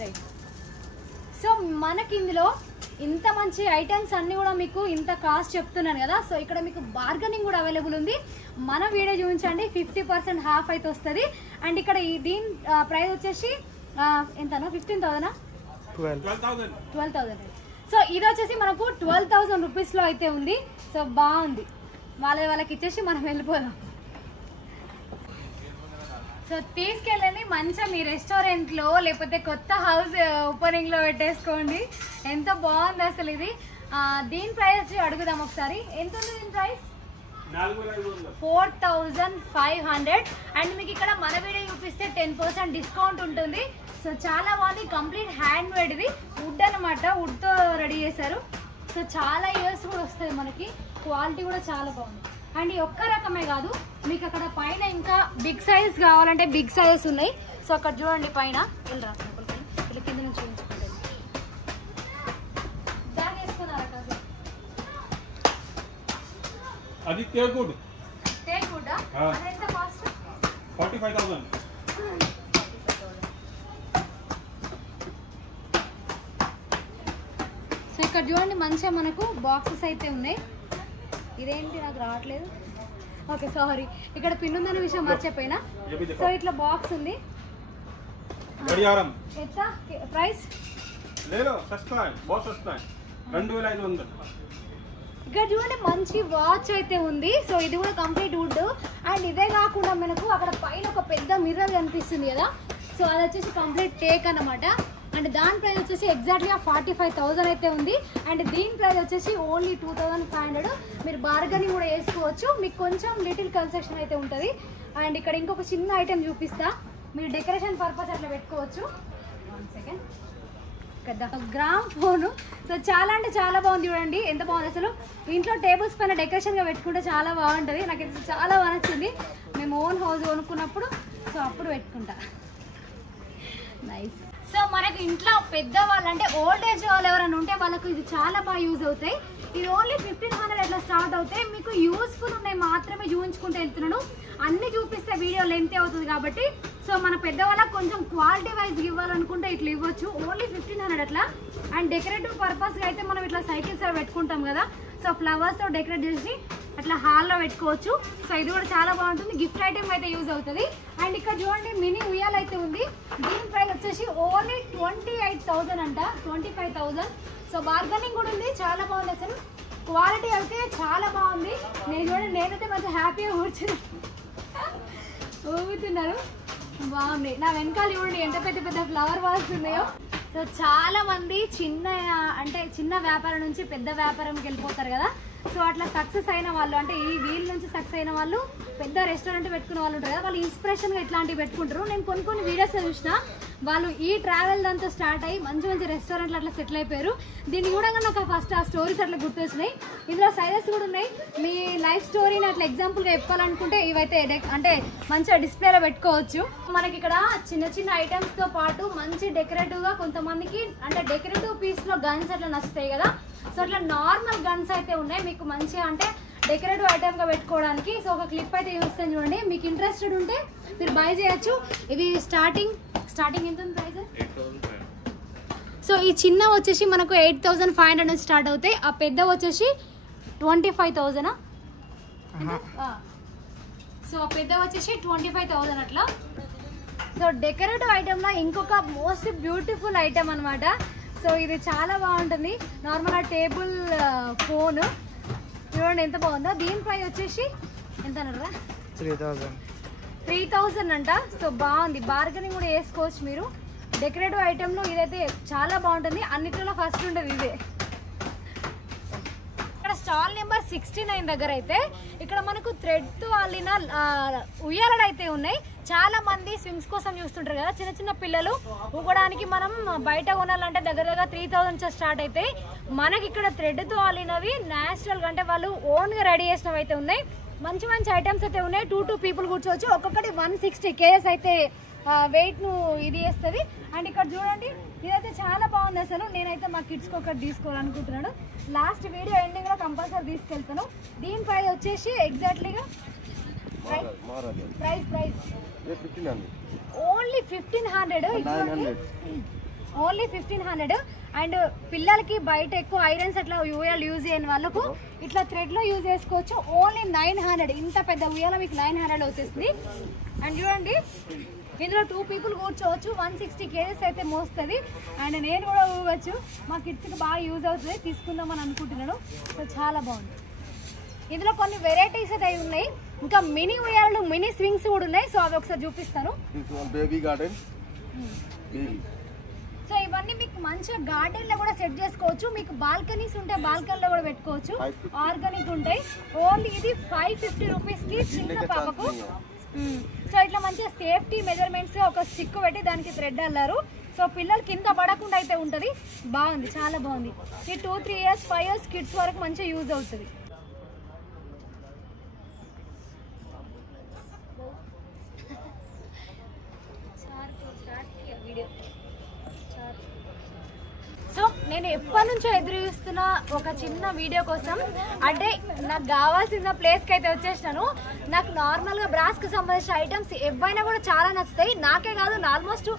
రైట్. సో మనకి ఇందులో ఇంత మంచి ఐటమ్స్ అన్నీ కూడా మీకు ఇంత కాస్ట్ చెప్తున్నాను కదా, సో ఇక్కడ మీకు బార్గెనింగ్ కూడా అవైలబుల్ ఉంది. మన వీడియో చూపించండి, 50% హాఫ్ అయితే వస్తుంది. అండ్ ఇక్కడ దీని ప్రైస్ వచ్చేసి ఎంతనా 15,000 12,000. సో ఇది వచ్చేసి మనకు 12,000 రూపీస్లో అయితే ఉంది. సో బాగుంది, వాళ్ళకి ఇచ్చేసి మనం వెళ్ళిపోదాం. సో తీసుకెళ్ళండి మంచిగా మీ రెస్టారెంట్లో లేకపోతే కొత్త హౌస్ ఓపెనింగ్లో పెట్టేసుకోండి. ఎంత బాగుంది అసలు ఇది. దీని ప్రైస్ అడుగుదాం ఒకసారి, ఎంత ఉంది దీని ప్రైస్? 4,500. అండ్ మీకు ఇక్కడ మన వీడియో చూపిస్తే 10% డిస్కౌంట్ ఉంటుంది. సో చాలా బాగుంది, కంప్లీట్ హ్యాండ్ మేడ్. ఇది వుడ్ అనమాట, వుడ్తో రెడీ చేశారు. సో చాలా ఇయర్స్ కూడా వస్తుంది మనకి, క్వాలిటీ కూడా చాలా బాగుంది. అండ్ ఈ ఒక్క రకమే కాదు, మీకు అక్కడ పైన ఇంకా బిగ్ సైజ్ కావాలంటే బిగ్ సైజెస్ ఉన్నాయి. సో అక్కడ చూడండి పైన ఇలా కింద నుంచి చూపించుకుంటుంది. దాన్ని వేసుకున్నారా కాదు, అది టేక్వుడ్. టేక్వుడ్ ఎంత కాస్ట్? 45,000. సో ఇక్కడ చూడండి మంచిగా మనకు బాక్సెస్ అయితే ఉన్నాయి. ఇదేంటి నాకు రావట్లేదు, ఓకే సారీ. ఇక్కడ పిన్ ఉందనే విషయం మర్చిపోయినా. సో ఇట్లా బాక్స్ ఉంది. ఎంత ప్రైస్? ఇక్కడ చూడండి మంచి వాచ్ అయితే ఉంది. సో ఇది కూడా కంప్లీట్ వుడ్. అండ్ ఇదే కాకుండా మనకు అక్కడ పైన ఒక పెద్ద మిర్రర్ కనిపిస్తుంది కదా, సో అది వచ్చేసి కంప్లీట్ టేక్ అన్నమాట. అండ్ దాని ప్రైస్ వచ్చేసి ఎగ్జాక్ట్గా 45,000 అయితే ఉంది. అండ్ దీని ప్రైస్ వచ్చేసి ఓన్లీ 2,500. మీరు బార్గెనింగ్ కూడా వేసుకోవచ్చు, మీకు కొంచెం లిటిల్ కన్సెషన్ అయితే ఉంటుంది. అండ్ ఇక్కడ ఇంకొక చిన్న ఐటెం చూపిస్తా, మీరు డెకరేషన్ పర్పస్ అట్లా పెట్టుకోవచ్చు. 1 సెకండ్ కదా, గ్రామ్ ఫోను. సో చాలా అంటే చాలా బాగుంది, చూడండి ఎంత బాగుంది అసలు. ఇంట్లో టేబుల్స్ పైన డెకరేషన్గా పెట్టుకుంటే చాలా బాగుంటుంది. నాకు ఇది చాలా బాగా నచ్చింది. మేము ఓన్ హౌస్ కొనుక్కున్నప్పుడు సో అప్పుడు పెట్టుకుంటా. నైస్. సో మనకు ఇంట్లో పెద్దవాళ్ళు అంటే ఓల్డ్ ఏజ్ వాళ్ళు ఎవరైనా ఉంటే వాళ్ళకు ఇది చాలా బాగా యూజ్ అవుతాయి. ఇది ఓన్లీ 1,500 ఎట్లా స్టార్ట్ అవుతాయి. మీకు యూస్ఫుల్ ఉన్నాయి మాత్రమే చూపించుకుంటూ వెళ్తున్నాను, అన్ని చూపిస్తే వీడియో లెంత్ అవుతుంది కాబట్టి. సో మన పెద్దవాళ్ళకి కొంచెం క్వాలిటీ వైజ్ ఇవ్వాలనుకుంటే ఇట్లా ఇవ్వచ్చు, ఓన్లీ 1,500 అట్లా. అండ్ డెకరేటివ్ పర్పస్గా అయితే మనం ఇట్లా సైకిల్స్ అవి పెట్టుకుంటాం కదా, సో ఫ్లవర్స్తో డెకరేట్ చేసి అట్లా హాల్లో పెట్టుకోవచ్చు. సో ఇది కూడా చాలా బాగుంటుంది, గిఫ్ట్ ఐటెం అయితే యూజ్ అవుతుంది. అండ్ ఇక్కడ చూడండి మినీ ఉయ్యాల అయితే ఉంది. దీని ప్రైస్ వచ్చేసి ఓన్లీ 28,000 అంట, 25,000. సో బార్గెనింగ్ కూడా ఉంది, చాలా బాగుంది అసలు. క్వాలిటీ అయితే చాలా బాగుంది. నేను చూడండి, నేనైతే మంచిగా హ్యాపీగా ఊగుతున్నారు, బాగుంది. నా వెనకాల చూడండి ఎంత పెద్ద పెద్ద ఫ్లవర్ వాల్స్ ఉన్నాయో. సో చాలా మంది చిన్న వ్యాపారం నుంచి పెద్ద వ్యాపారంకి వెళ్ళిపోతారు కదా. సో అట్లా సక్సెస్ అయిన వాళ్ళు, అంటే ఈ వీల్ నుంచి సక్సెస్ అయిన వాళ్ళు పెద్ద రెస్టారెంట్ పెట్టుకునే వాళ్ళు ఉంటారు కదా, వాళ్ళు ఇన్స్పిరేషన్గా ఇట్లాంటివి పెట్టుకుంటారు. నేను కొన్ని వీడియోస్లో చూసిన వాళ్ళు ఈ ట్రావెల్ దాంతో స్టార్ట్ అయ్యి మంచి మంచి రెస్టారెంట్లు అట్లా సెటిల్ అయిపోయారు. దీన్ని కూడా నాకు ఫస్ట్ ఆ స్టోరీస్ అట్లా గుర్తొచ్చినాయి. ఇందులో సైజెస్ కూడా ఉన్నాయి. మీ లైఫ్ స్టోరీని అట్లా ఎగ్జాంపుల్గా చెప్పాలనుకుంటే ఇవైతే అంటే మంచిగా డిస్ప్లేలో పెట్టుకోవచ్చు. మనకి ఇక్కడ చిన్న చిన్న ఐటమ్స్తో పాటు మంచి డెకరేటివ్గా కొంతమందికి అంటే డెకరేటివ్ పీస్లో గన్స్ అట్లా నచ్చుతాయి కదా, సో అట్లా నార్మల్ గన్స్ అయితే ఉన్నాయి మీకు మంచిగా అంటే డెకరేటివ్ ఐటమ్గా పెట్టుకోవడానికి. సో ఒక క్లిప్ అయితే చూస్తాను చూడండి, మీకు ఇంట్రెస్టెడ్ ఉంటే మీరు బై చేయొచ్చు. ఇవి స్టార్టింగ్ ఎంత ఉంది ప్రైస్? 8,500. సో ఈ చిన్న వచ్చేసి మనకు 8,500 నుంచి స్టార్ట్ అవుతాయి, ఆ పెద్ద వచ్చేసి 25,000. సో పెద్ద వచ్చేసి 25,000 అట్లా. సో డెకరేటివ్ ఐటెంలో ఇంకొక మోస్ట్ బ్యూటిఫుల్ ఐటెం అనమాట. సో ఇది చాలా బాగుంటుంది, నార్మల్గా టేబుల్ ఫోన్ చూడండి ఎంత బాగుందో. దీని ప్రైస్ వచ్చేసి ఎంత అన్నారా? 3,000 అంట. సో బాగుంది, బార్గెనింగ్ కూడా వేసుకోవచ్చు మీరు. డెకరేటివ్ ఐటెంలో ఇదైతే చాలా బాగుంటుంది, అన్నిటిలో ఫస్ట్ ఉండేది ఇదే. ఇక్కడ స్టాల్ నెంబర్ 69 దగ్గర అయితే ఇక్కడ మనకు థ్రెడ్తో అల్లిన ఉయ్యాలలు అయితే ఉన్నాయి. చాలా మంది స్విమ్స్ కోసం చూస్తుంటారు కదా, చిన్న చిన్న పిల్లలు ఊగడానికి మనం బయట కొనాలంటే దగ్గర 3,000 స్టార్ట్ అవుతాయి. మనకి ఇక్కడ థ్రెడ్తో అల్లినవి న్యాచురల్గా అంటే వాళ్ళు ఓన్గా రెడీ చేసినవి అయితే ఉన్నాయి. మంచి మంచి ఐటమ్స్ అయితే ఉన్నాయి. 2 people కూర్చోవచ్చు. ఒక్కొక్కటి 160 kgs అయితే వెయిట్ను ఇది చేస్తుంది. అండ్ ఇక్కడ చూడండి ఇదైతే చాలా బాగుంది అసలు. నేనైతే మా కిడ్స్కి ఒకటి తీసుకోవాలనుకుంటున్నాను, లాస్ట్ వీడియో ఎండింగ్లో కంపల్సరీ తీసుకెళ్తాను. దీని ప్రైస్ వచ్చేసి ఎగ్జాక్ట్లీగా ప్రైస్ ఓన్లీ 1,500. ఓన్లీ 1,500. అండ్ పిల్లలకి బయట ఎక్కువ ఐరన్స్ అట్లా ఉయ్యాలు యూజ్ చేయని వాళ్ళకు ఇట్లా థ్రెడ్లో యూజ్ చేసుకోవచ్చు. ఓన్లీ 900. ఇంత పెద్ద ఉయ్యాల మీకు 900 వచ్చేస్తుంది. అండ్ చూడండి ఇందులో 2 people కూర్చోవచ్చు, 160 kgs అయితే మోస్తుంది. అండ్ నేను కూడా ఊగచ్చు, మా కిడ్స్కి బాగా యూజ్ అవుతుంది, తీసుకుందామని అనుకుంటున్నాను. సో చాలా బాగుంది. ఇందులో కొన్ని వెరైటీస్ అయితే ఉన్నాయి, ఇంకా మినీ ఉయ్యాలు మినీ స్వింగ్స్ కూడా ఉన్నాయి. సో అవి ఒకసారి చూపిస్తాను. సో ఇవన్నీ మీకు మంచిగా గార్డెన్లో కూడా సెట్ చేసుకోవచ్చు. మీకు బాల్కనీస్ ఉంటే బాల్కనీలో కూడా పెట్టుకోవచ్చు, ఆర్గానిక్ ఉంటాయి. ఓన్లీ ఇది 550 రూపీస్కి చిన్న పాపకు. సో ఇట్లా మంచిగా సేఫ్టీ మెజర్మెంట్స్ ఒక స్టిక్ పెట్టి దానికి థ్రెడ్ అల్లారు. సో పిల్లలు కింద పడకుండా అయితే ఉంటుంది, బాగుంది, చాలా బాగుంది. ఈ 2, 3 years 5 years కిడ్స్ వరకు మంచిగా యూజ్ అవుతుంది. సో నేను ఎప్పటి నుంచో ఎదురు చూస్తున్న ఒక చిన్న వీడియో కోసం, అంటే నాకు కావాల్సిన ప్లేస్కి అయితే వచ్చేసినాను. నాకు నార్మల్గా బ్రాస్కి సంబంధించిన ఐటమ్స్ ఎవైనా కూడా చాలా నచ్చుతాయి, నాకే కాదు ఆల్మోస్ట్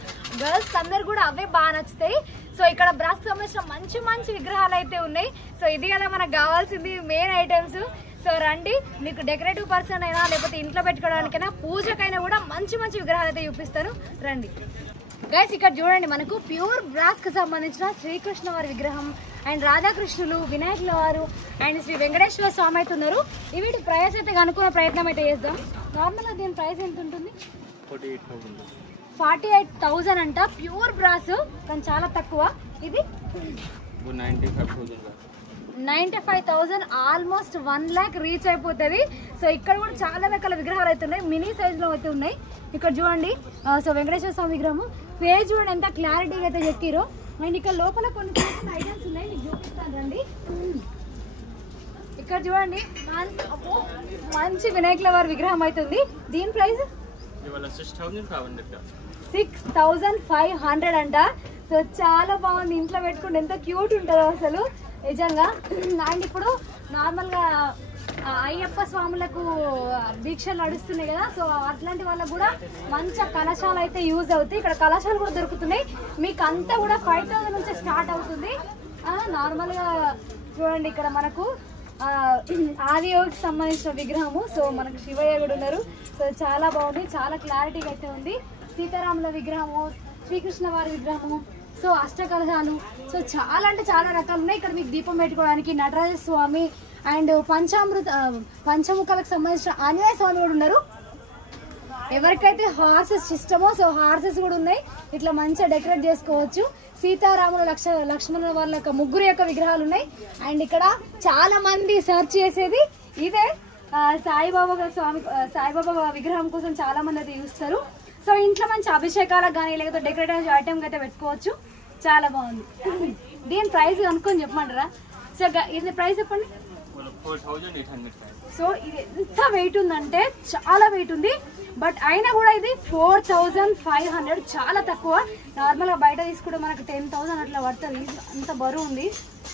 గర్ల్స్కి అందరు కూడా అవే బాగా నచ్చుతాయి. సో ఇక్కడ బ్రాస్కి సంబంధించిన మంచి మంచి విగ్రహాలు అయితే ఉన్నాయి. సో ఇది కదా మనకు కావాల్సింది మెయిన్ ఐటమ్స్. సో రండి, మీకు డెకరేటివ్ పర్సన్ అయినా లేకపోతే ఇంట్లో పెట్టుకోవడానికైనా పూజకైనా కూడా మంచి మంచి విగ్రహాలు అయితే చూపిస్తాను, రండి. గైస్ ఇక్కడ చూడండి, మనకు ప్యూర్ బ్రాస్కి సంబంధించిన శ్రీకృష్ణ వారి విగ్రహం అండ్ రాధాకృష్ణులు, వినాయకుల వారు అండ్ శ్రీ వెంకటేశ్వర స్వామి అయితే ఉన్నారు. వీటి ప్రైస్ అయితే కనుక్కునే ప్రయత్నం అయితే చేద్దాం. నార్మల్గా దీని ప్రైస్ ఎంత ఉంటుంది? 48,000 అంట, ప్యూర్ బ్రాస్, కానీ చాలా తక్కువ. ఇది 95,000, ఆల్మోస్ట్ 1 lakh రీచ్ అయిపోతుంది. సో ఇక్కడ కూడా చాలా రకాల విగ్రహాలు అయితే ఉన్నాయి, మినీ సైజ్లో అయితే ఉన్నాయి. ఇక్కడ చూడండి, సో వెంకటేశ్వర స్వామి విగ్రహము ఫేస్ చూడండి ఎంత క్లారిటీగా అయితే చెక్కిరో. అండ్ ఇక్కడ లోపల కొన్ని ఐటమ్స్ ఉన్నాయి, మీకు చూపిస్తాను రండి. ఇక్కడ చూడండి మంచి వినాయకుల వారి విగ్రహం అవుతుంది. దీని ప్రైస్ 6,500 అంట. సో చాలా బాగుంది, ఇంట్లో పెట్టుకుంటే ఎంత క్యూట్ ఉంటుందో అసలు నిజంగా. అండ్ ఇప్పుడు నార్మల్గా అయ్యప్ప స్వాములకు దీక్షలు నడుస్తున్నాయి కదా, సో అట్లాంటి వాళ్ళకు కూడా మంచి కలశాలు అయితే యూజ్ అవుతాయి. ఇక్కడ కలశాలు కూడా దొరుకుతున్నాయి. మీకు అంతా కూడా 5,000 నుంచి స్టార్ట్ అవుతుంది. నార్మల్గా చూడండి, ఇక్కడ మనకు ఆదియోగికి సంబంధించిన విగ్రహము. సో మనకు శివయ్య కూడా ఉన్నారు. సో చాలా బాగుంది, చాలా క్లారిటీగా అయితే ఉంది. సీతారాముల విగ్రహము, శ్రీకృష్ణ వారి విగ్రహము, సో అష్టకలశాలు, సో చాలా అంటే చాలా రకాలు ఉన్నాయి. ఇక్కడ మీకు దీపం పెట్టుకోవడానికి నటరాజ స్వామి అండ్ పంచముఖాలకు సంబంధించిన ఆంజనేయ స్వామి కూడా ఉన్నారు. ఎవరికైతే హార్సెస్ ఇష్టమో సో హార్సెస్ కూడా ఉన్నాయి, ఇట్లా మంచిగా డెకరేట్ చేసుకోవచ్చు. సీతారాముల లక్ష్మణుల వాళ్ళ యొక్క ముగ్గురు యొక్క విగ్రహాలు ఉన్నాయి. అండ్ ఇక్కడ చాలా మంది సెర్చ్ చేసేది ఇదే సాయిబాబా విగ్రహం కోసం చాలా మంది అయితే చూస్తారు. సో ఇంట్లో మంచి అభిషేకాలకు కానీ లేకపోతే డెకరేటివ్ ఐటమ్ అయితే పెట్టుకోవచ్చు. చాలా బాగుంది. దీని ప్రైస్ అనుకొని చెప్పమంటారా? సో ఇది ప్రైస్ చెప్పండి. 4,800. సో ఇది ఎంత వెయిట్ ఉందంటే చాలా వెయిట్ ఉంది, బట్ అయినా కూడా ఇది 4,500, చాలా తక్కువ. నార్మల్గా బయట తీసుకుంటే మనకు 10,000 అట్లా పడుతుంది, అంత బరువు ఉంది.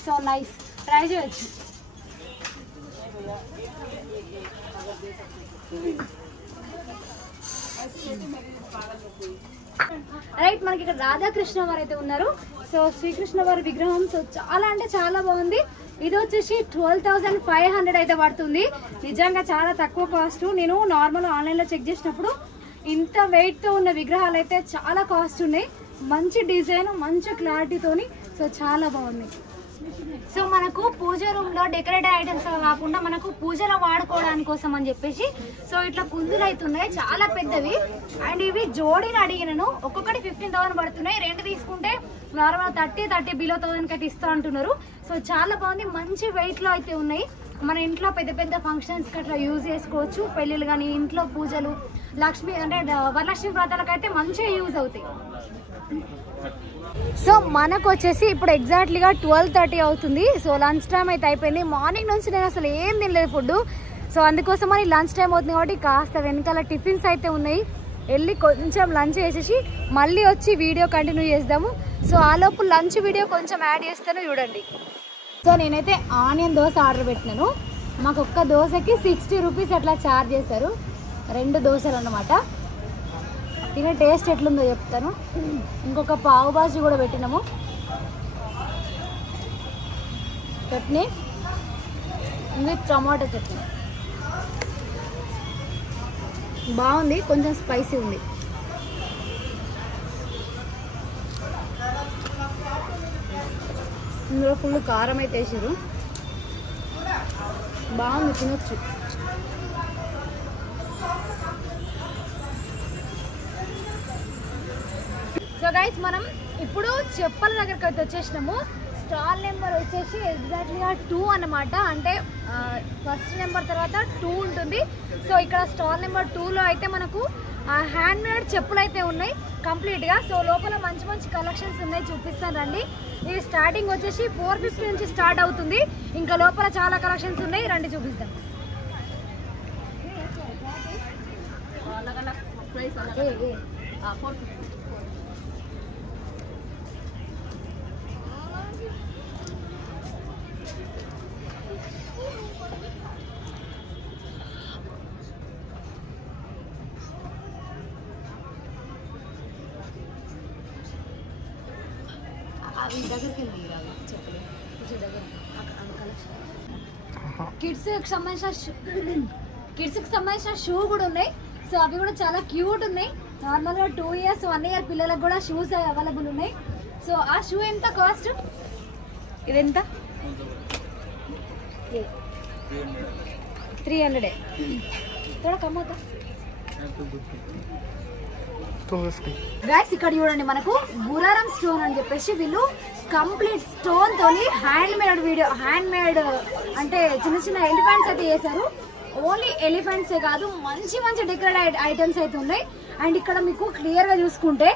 సో నైస్, ట్రై చేయొచ్చు. రైట్, మనకి ఇక్కడ రాధాకృష్ణ వారు అయితే ఉన్నారు. సో శ్రీకృష్ణ వారి విగ్రహం సో చాలా అంటే చాలా బాగుంది. ఇది వచ్చేసి 12,500 అయితే పడుతుంది. నిజంగా చాలా తక్కువ కాస్ట్. నేను నార్మల్ ఆన్లైన్లో చెక్ చేసినప్పుడు ఇంత వెయిట్తో ఉన్న విగ్రహాలు అయితే చాలా కాస్ట్ ఉన్నాయి. మంచి డిజైన్, మంచి క్లారిటీతోని, సో చాలా బాగుంది. సో మనకు పూజ రూమ్లో డెకరేటివ్ ఐటమ్స్ కాకుండా మనకు పూజలో వాడుకోవడానికి కోసం అని చెప్పేసి సో ఇట్లా కుందులు అవుతున్నాయి, చాలా పెద్దవి. అండ్ ఇవి జోడీని అడిగినను, ఒక్కొక్కటి 15,000 పడుతున్నాయి. రెండు తీసుకుంటే నార్మల్ 30 బిలో 1,000 అయితే ఇస్తా అంటున్నారు. సో చాలా బాగుంది, మంచి వెయిట్లో అయితే ఉన్నాయి. మన ఇంట్లో పెద్ద పెద్ద ఫంక్షన్స్కి అట్లా యూజ్ చేసుకోవచ్చు. పెళ్ళిళ్ళు కానీ, ఇంట్లో పూజలు, లక్ష్మి అంటే వరలక్ష్మి వ్రతాలకు అయితే మంచిగా యూజ్ అవుతాయి. సో మనకు వచ్చేసి ఇప్పుడు ఎగ్జాక్ట్లీగా 12:30 అవుతుంది. సో లంచ్ టైం అయితే అయిపోయింది. మార్నింగ్ నుంచి నేను అసలు ఏం తినలేదు ఫుడ్. సో అందుకోసమని లంచ్ టైం అవుతుంది కాబట్టి కాస్త వెనకాల టిఫిన్స్ అయితే ఉన్నాయి, వెళ్ళి కొంచెం లంచ్ చేసేసి మళ్ళీ వచ్చి వీడియో కంటిన్యూ చేద్దాము. సో ఆలోపు లంచ్ వీడియో కొంచెం యాడ్ చేస్తాను చూడండి. సో నేనైతే ఆనియన్ దోశ ఆర్డర్ పెట్టినాను. మాకు ఒక్క దోశకి 60 రూపీస్ అట్లా ఛార్జ్ చేశారు, 2 దోశలు అన్నమాట. తినే టేస్ట్ ఎట్లుందో చెప్తాను. ఇంకొక పావు బాజీ కూడా పెట్టినాము, చట్నీ విత్ టమాటో చట్నీ. బాగుంది, కొంచెం స్పైసీ ఉంది. ఇందులో ఫుల్ కారం అయితే వేసారు, బాగుంది, తినొచ్చు. సో గైస్, మనం ఇప్పుడు చెప్పల దగ్గరికి అయితే వచ్చేసినాము. స్టాల్ నెంబర్ వచ్చేసి ఎగ్జాక్ట్లీగా 2 అన్నమాట. అంటే ఫస్ట్ నెంబర్ తర్వాత 2 ఉంటుంది. సో ఇక్కడ స్టాల్ నెంబర్ 2లో అయితే మనకు హ్యాండ్ మేడ్ చెప్పులు అయితే ఉన్నాయి కంప్లీట్గా. సో లోపల మంచి మంచి కలెక్షన్స్ ఉన్నాయి, చూపిస్తాను రండి. ఇది స్టార్టింగ్ వచ్చేసి 450 నుంచి స్టార్ట్ అవుతుంది. ఇంకా లోపల చాలా కలెక్షన్స్ ఉన్నాయి, రండి చూపిస్తాను. కిడ్స్కి సంబంధించిన షూ కూడా ఉన్నాయి. సో అవి కూడా చాలా క్యూట్ ఉన్నాయి. నార్మల్గా 2 ఇయర్స్ 1 ఇయర్ పిల్లలకు కూడా షూస్ అవైలబుల్ ఉన్నాయి. సో ఆ షూ ఎంత కాస్ట్? ఇది ఎంత? 300. थोड़ा कम होता. 250. గైస్ ఇక్కడ చూడండి మనకు గురారం స్టోన్ అని చెప్పేసి వీళ్ళు కంప్లీట్ స్టోన్ తోని హ్యాండ్ మేడ్ అంటే చిన్న చిన్న ఎలిఫెంట్స్ అయితే చేశారు. ఓన్లీ ఎలిఫెంట్సే కాదు మంచి మంచి డెకరేట్ ఐటమ్స్ అయితే ఉన్నాయి. అండ్ ఇక్కడ మీకు క్లియర్ గా చూసుకుంటే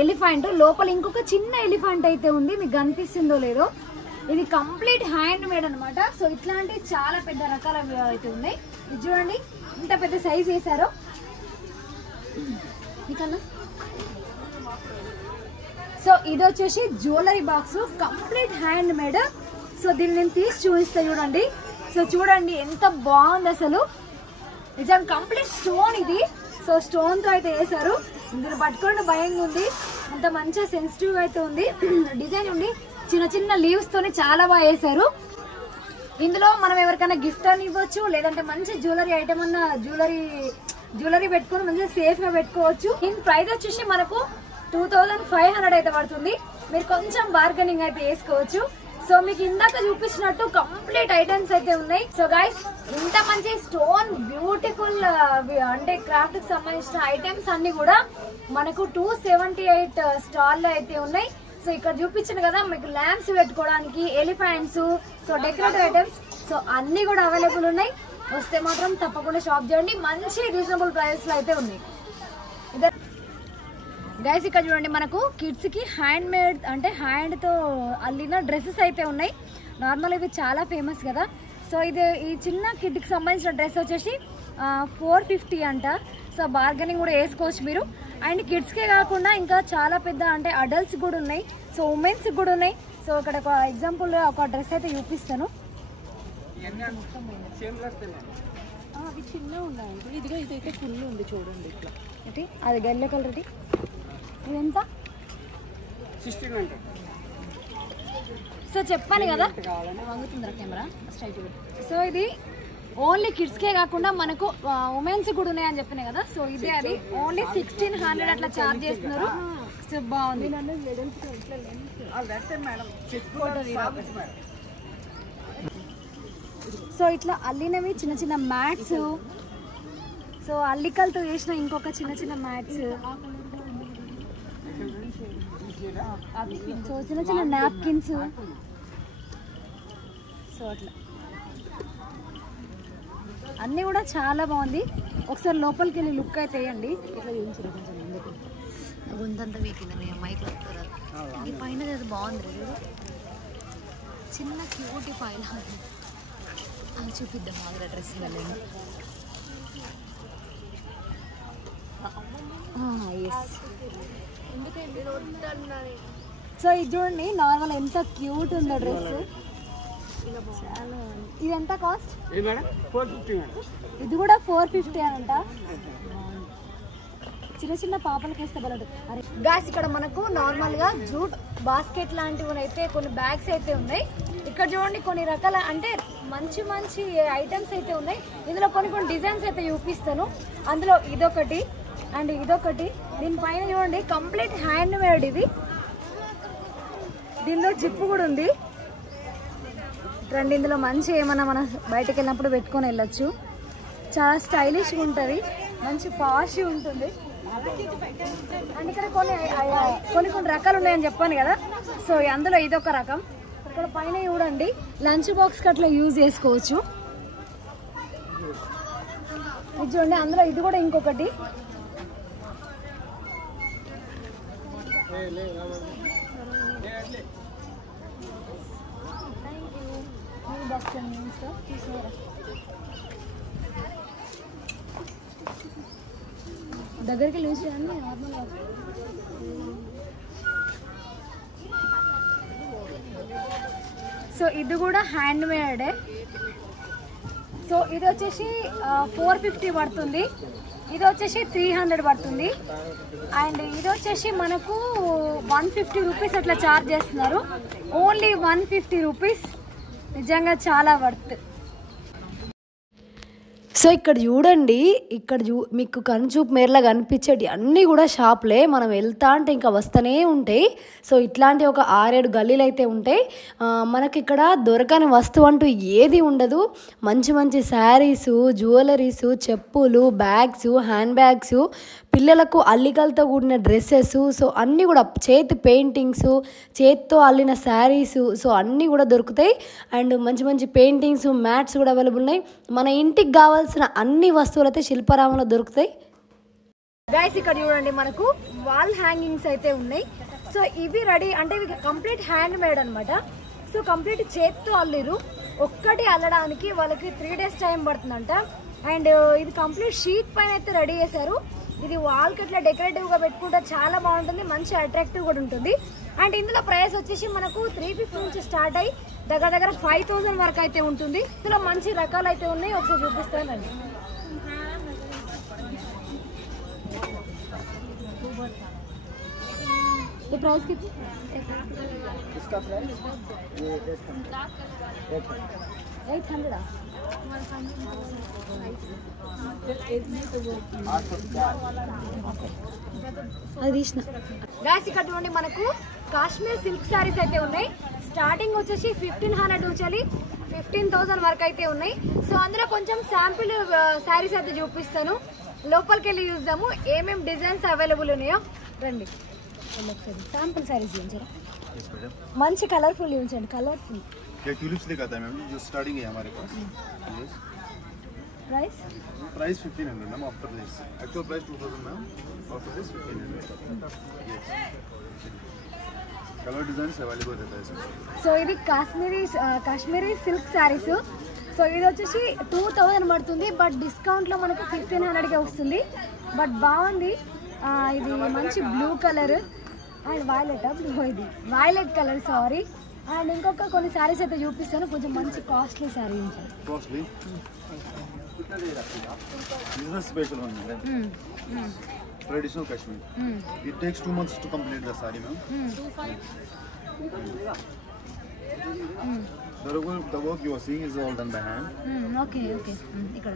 ఎలిఫెంట్ లోపల ఇంకొక చిన్న ఎలిఫెంట్ అయితే ఉంది, మీకు కనిపిస్తుందో లేదో. ఇది కంప్లీట్ హ్యాండ్ మేడ్ అనమాట. సో ఇట్లాంటి చాలా పెద్ద రకాల అయితే ఉన్నాయి. ఇది చూడండి ఇంత పెద్ద సైజ్ వేసారో. సో ఇది వచ్చేసి jewellery box complete hand made. So దీన్ని నేను తీసి చూపిస్తా చూడండి. సో చూడండి ఎంత బాగుంది అసలు, నిజం కంప్లీట్ స్టోన్ ఇది. సో స్టోన్ తో అయితే వేసారు. ఇందులో పట్టుకోండి భయంగా ఉంది, అంత మంచిగా సెన్సిటివ్ అయితే ఉంది. డిజైన్ ఉండి చిన్న చిన్న లీవ్స్ తోని చాలా బాగా వేసారు. ఇందులో మనం ఎవరికైనా గిఫ్ట్ అని ఇవ్వచ్చు, లేదంటే మంచి జ్యువెలరీ ఐటమ్ అన్న జ్యువెలరీ పెట్టుకుని మంచిగా సేఫ్ గా పెట్టుకోవచ్చు. దీని ప్రైస్ వచ్చేసి మనకు 2500 అయితే పడుతుంది. మీరు కొంచెం బార్గెనింగ్ అయితే వేసుకోవచ్చు. సో మీకు ఇందాక చూపించినట్టు కంప్లీట్ ఐటమ్స్ అయితే ఉన్నాయి. సో గైస్ ఇంత మంచి స్టోన్ బ్యూటిఫుల్ అంటే క్రాఫ్ట్ కి సంబంధించిన ఐటమ్స్ అన్ని కూడా మనకు 278 స్టాల్ లో అయితే ఉన్నాయి. సో ఇక్కడ చూపించాను కదా మీకు ల్యాంప్స్ పెట్టుకోవడానికి, elephants, so decorative items, so అన్ని కూడా అవైలబుల్ ఉన్నాయి. వస్తే మాత్రం తప్పకుండా షాప్ చేయండి, మంచి రీజనబుల్ ప్రైస్ లో అయితే ఉన్నాయి. గైస్ ఇక్కడ చూడండి మనకు కిడ్స్ కి హ్యాండ్ మేడ్ అంటే హ్యాండ్ తో అల్లిన డ్రెస్సెస్ అయితే ఉన్నాయి. నార్మల్ ఇవి చాలా ఫేమస్ కదా. సో ఇది ఈ చిన్న కిడ్ కి సంబంధించిన డ్రెస్ వచ్చేసి 450 అంట. సో బార్గెనింగ్ కూడా వేసుకోవచ్చు మీరు. అండ్ కిడ్స్కే కాకుండా ఇంకా చాలా పెద్ద అంటే అడల్ట్స్ కూడా ఉన్నాయి, సో ఉమెన్స్ కూడా ఉన్నాయి. సో ఇక్కడ ఒక ఎగ్జాంపుల్ ఒక డ్రెస్ అయితే చూపిస్తాను. అవి చిన్న ఉన్నాయి, ఇదిగో ఇదైతే ఫుల్ ఉంది చూడండి. ఇట్లా ఏంటి అది గెల్ల కలర్, ఇది ఎంత? 1600. సో చెప్పాను కదా వంగుతుందిరా కెమెరా స్ట్రైట్. సో ఇది ఓన్లీ కిడ్స్కే కాకుండా మనకు ఉమెన్స్ కూడా ఉన్నాయని చెప్పినాయి కదా. సో ఇదే అది ఓన్లీ 1600 అట్లా చార్జ్ చేస్తున్నారు. సో బాగుంది. సో ఇట్లా అల్లినవి చిన్న చిన్న మ్యాట్స్, సో అల్లికలతో వేసిన ఇంకొక చిన్న చిన్న మ్యాట్స్, సో చిన్న చిన్న నాప్కిన్స్, సో అట్లా అన్నీ కూడా చాలా బాగుంది. ఒకసారి లోపలికి వెళ్ళి లుక్ అయితే వేయండి. ఇట్లా చూపించారు కొంచెం గుంతంతా వీకిందండి మైక్ వస్తారు. ఈ పైన అది బాగుంది, చిన్న క్యూటీ పైన అది చూపిద్దాం. ఆగ్రా డ్రెస్ వెళ్ళండి. సో ఇది చూడండి నార్మల్ ఎంత క్యూట్ ఉందో డ్రెస్. ఇది ఎంత కాస్ట్? ఇది కూడా 450 అంట. చిన్న చిన్న పాపలకి వేస్తే బలడు. అరే గాస్ ఇక్కడ మనకు నార్మల్ గా జూట్ బాస్కెట్ లాంటివి అయితే కొన్ని బ్యాగ్స్ అయితే ఉన్నాయి. ఇక్కడ చూడండి కొన్ని రకాల అంటే మంచి మంచి ఐటమ్స్ అయితే ఉన్నాయి. ఇందులో కొన్ని డిజైన్స్ అయితే చూపిస్తాను. అందులో ఇదొకటి అండ్ ఇదొకటి. దీనిపైన చూడండి కంప్లీట్ హ్యాండ్ మేడ్. ఇది దీనిలో జిప్పు కూడా ఉంది. రండి ఇందులో మంచి ఏమన్నా మనం బయటకు వెళ్ళినప్పుడు పెట్టుకొని వెళ్ళొచ్చు. చాలా స్టైలిష్గా ఉంటుంది, మంచి పాష్ ఉంటుంది. అండ్ ఇక్కడ కొన్ని రకాలు ఉన్నాయని చెప్పాను కదా. సో అందులో ఇదొక రకం. ఇక్కడ పైన చూడండి లంచ్ బాక్స్కి అట్లా యూజ్ చేసుకోవచ్చు. ఇది చూడండి అందులో ఇది కూడా ఇంకొకటి. దగ్గరికి లూజ్ చేయండి నార్మల్గా. సో ఇది కూడా హ్యాండ్ మేడే. సో ఇది వచ్చేసి 450 పడుతుంది. ఇది వచ్చేసి 300 పడుతుంది. అండ్ ఇది వచ్చేసి మనకు 150 రూపీస్ అట్లా ఛార్జ్ చేస్తున్నారు. Only 150 rupees. నిజంగా చాలా వర్త్. సో ఇక్కడ చూడండి, ఇక్కడ మీకు కనుచూపు మేరలా కనిపించేటి అన్నీ కూడా షాప్లే. మనం వెళ్తా అంటే ఇంకా వస్తూనే ఉంటాయి. సో ఇట్లాంటి ఒక 6-7 గల్లీలు అయితే ఉంటాయి. మనకి ఇక్కడ దొరకని వస్తువు అంటూ ఏది ఉండదు. మంచి మంచి శారీసు, జ్యువెలరీసు, చెప్పులు, బ్యాగ్స్, హ్యాండ్ బ్యాగ్స్, పిల్లలకు అల్లికలతో కూడిన డ్రెస్సెస్, సో అన్నీ కూడా చేతి పెయింటింగ్స్, చేతితో అల్లిన శారీసు, సో అన్నీ కూడా దొరుకుతాయి. అండ్ మంచి మంచి పెయింటింగ్స్, మ్యాట్స్ కూడా అవైలబుల్ ఉన్నాయి. మన ఇంటికి కావాల్సిన అన్ని వస్తువులు అయితే శిల్పారామంలో దొరుకుతాయి. గైస్ ఇక్కడ చూడండి, మనకు వాల్ హ్యాంగింగ్స్ అయితే ఉన్నాయి. సో ఇవి రెడీ అంటే ఇవి కంప్లీట్ హ్యాండ్ మేడ్ అనమాట. సో కంప్లీట్ చేతితో అల్లిరు. ఒక్కటి అల్లడానికి వాళ్ళకి 3 days టైం పడుతుందంట. అండ్ ఇది కంప్లీట్ షీట్ పైన అయితే రెడీ చేశారు. ఇది వాల్కి అట్లా డెకరేటివ్గా పెట్టుకుంటే చాలా బాగుంటుంది, మంచి అట్రాక్టివ్ కూడా ఉంటుంది. అండ్ ఇందులో ప్రైస్ వచ్చేసి మనకు 350 నుంచి స్టార్ట్ అయ్యి దగ్గర 5000 వరకు అయితే ఉంటుంది. ఇందులో మంచి రకాలు అయితే ఉన్నాయి, ఒకసారి చూపిస్తానండి. ఈ ప్రైస్ కి इसका प्राइस ये 800 అది తీసిన. గాయస్ ఇక్కడ చూడండి, మనకు కాశ్మీర్ సిల్క్ శారీస్ అయితే ఉన్నాయి. స్టార్టింగ్ వచ్చేసి 1500 నుంచి 15,000 వరకు అయితే ఉన్నాయి. సో అందులో కొంచెం శాంపిల్ శారీస్ అయితే చూపిస్తాను. లోపలికి వెళ్ళి చూద్దాము ఏమేమి డిజైన్స్ అవైలబుల్ ఉన్నాయో. రండి శాంపిల్ శారీస్ చూపించారా, మంచి కలర్ఫుల్ చూపించండి. కలర్ఫుల్ ये ट्यूलिप्स दिखाता है मैम, जो स्टार्टिंग है हमारे पास। Price 1500 ma'am after this, actual price 2000 ma'am, after this 1500। Colour designs available रहता है इसमें। సో ఇది కాశ్మీరీ సిల్క్ శారీస్. సో ఇది వచ్చేసి 2000 పడుతుంది, బట్ డిస్కౌంట్లో మనకు 1500కే వస్తుంది. బట్ బాగుంది. ఇది మంచి బ్లూ కలర్ అండ్ ఇది వైలెట్ కలర్ సారీ. అండ్ ఇంకొక కొన్ని శారీస్ అయితే చూపిస్తాను, కొంచెం మంచి కాస్ట్లీ శారీ ఉంచాను. Costly. This is a special one, traditional Kashmir. It takes 2 months to complete the saree, ma'am. The work you are seeing is all done by hand. Okay okay. ఇక్కడ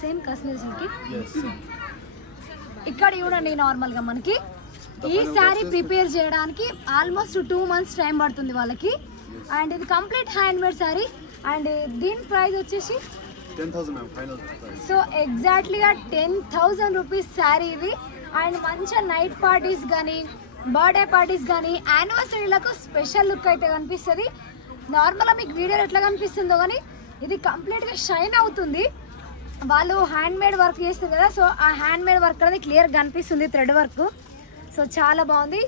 same Kashmir silk. Yes. ఇక్కడ చూడండి, నార్మల్గా మనకి ఈ sari prepare చేయడానికి almost 2 months time పడుతుంది వాళ్ళకి. And ఇది complete handmade sari. And దీని ప్రైస్ వచ్చేసి 10,000 ma'am, final price. సో ఎగ్జాక్ట్లీగా 10,000 రూపీస్ శారీ ఇది. అండ్ మంచిగా నైట్ పార్టీస్ కానీ, బర్త్డే పార్టీస్ కానీ, యానివర్సరీలకు స్పెషల్ లుక్ అయితే కనిపిస్తుంది. నార్మల్గా మీకు వీడియోలో ఎట్లా కనిపిస్తుందో కానీ ఇది కంప్లీట్గా షైన్ అవుతుంది. వాళ్ళు హ్యాండ్ మేడ్ వర్క్ చేస్తారు కదా, సో ఆ హ్యాండ్ మేడ్ వర్క్ అనేది క్లియర్గా కనిపిస్తుంది, థ్రెడ్ వర్క్. సో చాలా బాగుంది.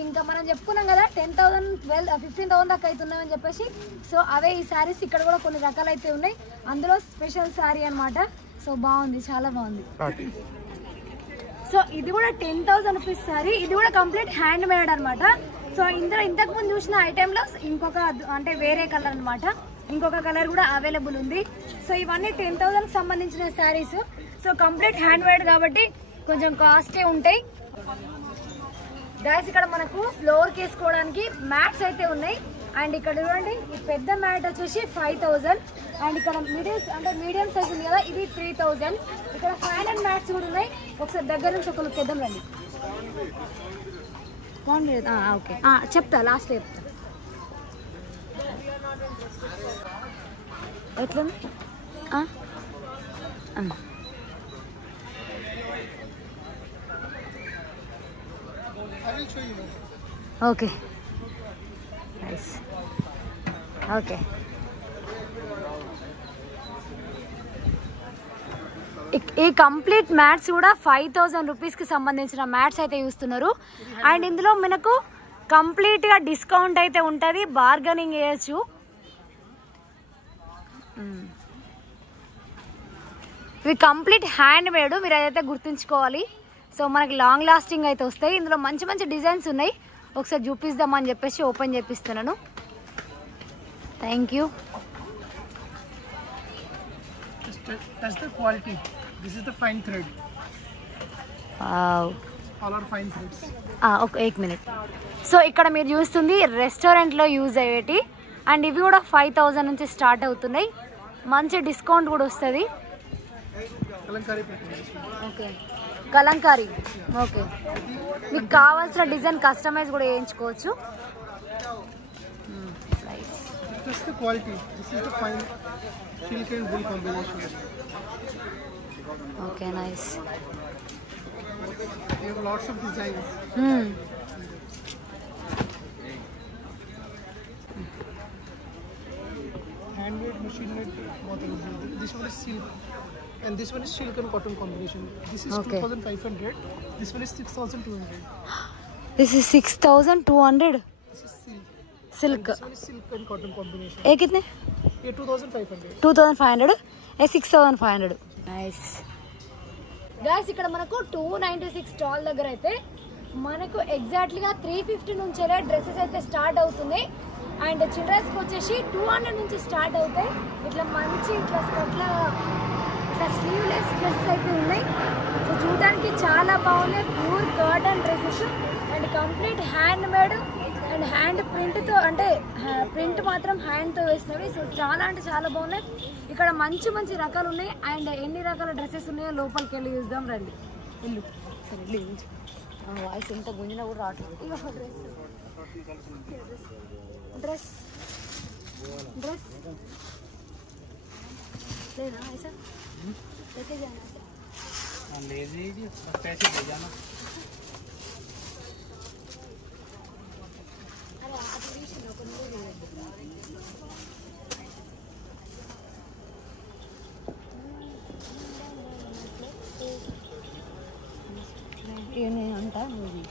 ఇంకా మనం చెప్పుకున్నాం కదా 10,000 15,000 దాకా అవుతున్నాయని చెప్పేసి. సో అవే ఈ శారీస్ ఇక్కడ కూడా కొన్ని రకాలు అయితే ఉన్నాయి. అందులో స్పెషల్ శారీ అనమాట. సో బాగుంది, చాలా బాగుంది. సో ఇది కూడా 10,000 రూపీస్ శారీ. ఇది కూడా కంప్లీట్ హ్యాండ్ మేడ్ అనమాట. సో ఇందులో ఇంతకుముందు చూసిన ఐటెంలో ఇంకొక అంటే వేరే కలర్ అనమాట, ఇంకొక కలర్ కూడా అవైలబుల్ ఉంది. సో ఇవన్నీ 10,000కి సంబంధించిన saris. So complete hand made కాబట్టి కొంచెం కాస్టే ఉంటాయి. గాయస్ ఇక్కడ మనకు ఫ్లోర్కి వేసుకోవడానికి మ్యాట్స్ అయితే ఉన్నాయి. అండ్ ఇక్కడ చూడండి, ఈ పెద్ద మ్యాట్ వచ్చేసి 5,000. అండ్ ఇక్కడ మీడియం సైజ్ ఉంది కదా, ఇది 3,000. ఇక్కడ ఫ్యాన్ అండ్ మ్యాట్స్ కూడా ఉన్నాయి. ఒకసారి దగ్గర నుంచి ఒక లుక్ ఇద్దాం రండి. ఓకే చెప్తా, లాస్ట్ చెప్తా. ఎట్లుంది? Okay nice. ఓకే ఈ కంప్లీట్ మ్యాట్స్ కూడా 5,000 రూపీస్కి సంబంధించిన మ్యాట్స్ అయితే చూస్తున్నారు. అండ్ ఇందులో మనకు కంప్లీట్గా డిస్కౌంట్ అయితే ఉంటుంది, బార్గెనింగ్ చేయొచ్చు. ఇవి కంప్లీట్ హ్యాండ్ మేడ్, మీరు అదైతే గుర్తుంచుకోవాలి. సో మనకి లాంగ్ లాస్టింగ్ అయితే వస్తాయి. ఇందులో మంచి మంచి డిజైన్స్ ఉన్నాయి, ఒకసారి చూపిద్దామని చెప్పేసి ఓపెన్ చేపిస్తున్నాను. Thank you. That's the quality. This is the fine thread. Wow. All are fine threads. ఒక మినిట్. సో ఇక్కడ మీరు చూస్తుంది రెస్టారెంట్లో యూజ్ అయ్యేటి. అండ్ ఇవి కూడా 5,000 నుంచి స్టార్ట్ అవుతున్నాయి. మంచి డిస్కౌంట్ కూడా వస్తుంది. Kalamkari pattern. Okay, Kalamkari. Okay, మీకు కావాల్సిన డిజైన్ కస్టమైజ్ కూడా చేయించుకోవచ్చు. This is the quality. This is the fine silk and wool combination. Okay, nice. We have lots of designs. Handmade, machine-made, both are easy. This one is silk, and this one is silk and cotton combination. This is Okay. 2,500. This one is 6,200. This is 6,200. This is silk. Silk. This one is silk and cotton combination. ఏ కితనే? ये 2,500. 2,500. ఏ 6,500. Nice. Guys, ఇక్కడ మనకు 296 stall దగ్గర అయితే మనకు ఎగ్జాక్ట్లీగా 350 నుంచే dresses అయితే start అవుతున్నాయి. And చిల్డ్రన్స్కి వచ్చేసి 200 నుంచి స్టార్ట్ అవుతాయి. ఇట్లా మంచి ఇట్లా స్కర్ట్ల ఇట్లా స్లీవ్లెస్ డ్రెస్సెస్ అయితే ఉన్నాయి. సో చూడడానికి చాలా బాగున్నాయి. Pure cotton dresses and complete handmade and hand ప్రింట్తో, అంటే ప్రింట్ మాత్రం హ్యాండ్తో వేసినవి. సో చాలా అంటే చాలా బాగున్నాయి. ఇక్కడ మంచి మంచి రకాలు ఉన్నాయి. అండ్ ఎన్ని రకాల డ్రెస్సెస్ ఉన్నాయో లోపలికి వెళ్ళి చూద్దాం రండి. వెళ్ళు సరే, వెళ్ళి వాయిస్ ఎంత గుంజినా కూడా రావట్లేదు. డ్రెస్ డ్రెస్ लेना ऐसा लेके जाना है। ले लीजिए, पैसे ले जाना। अरे आज भी ना को ये नहीं अंटा मुझे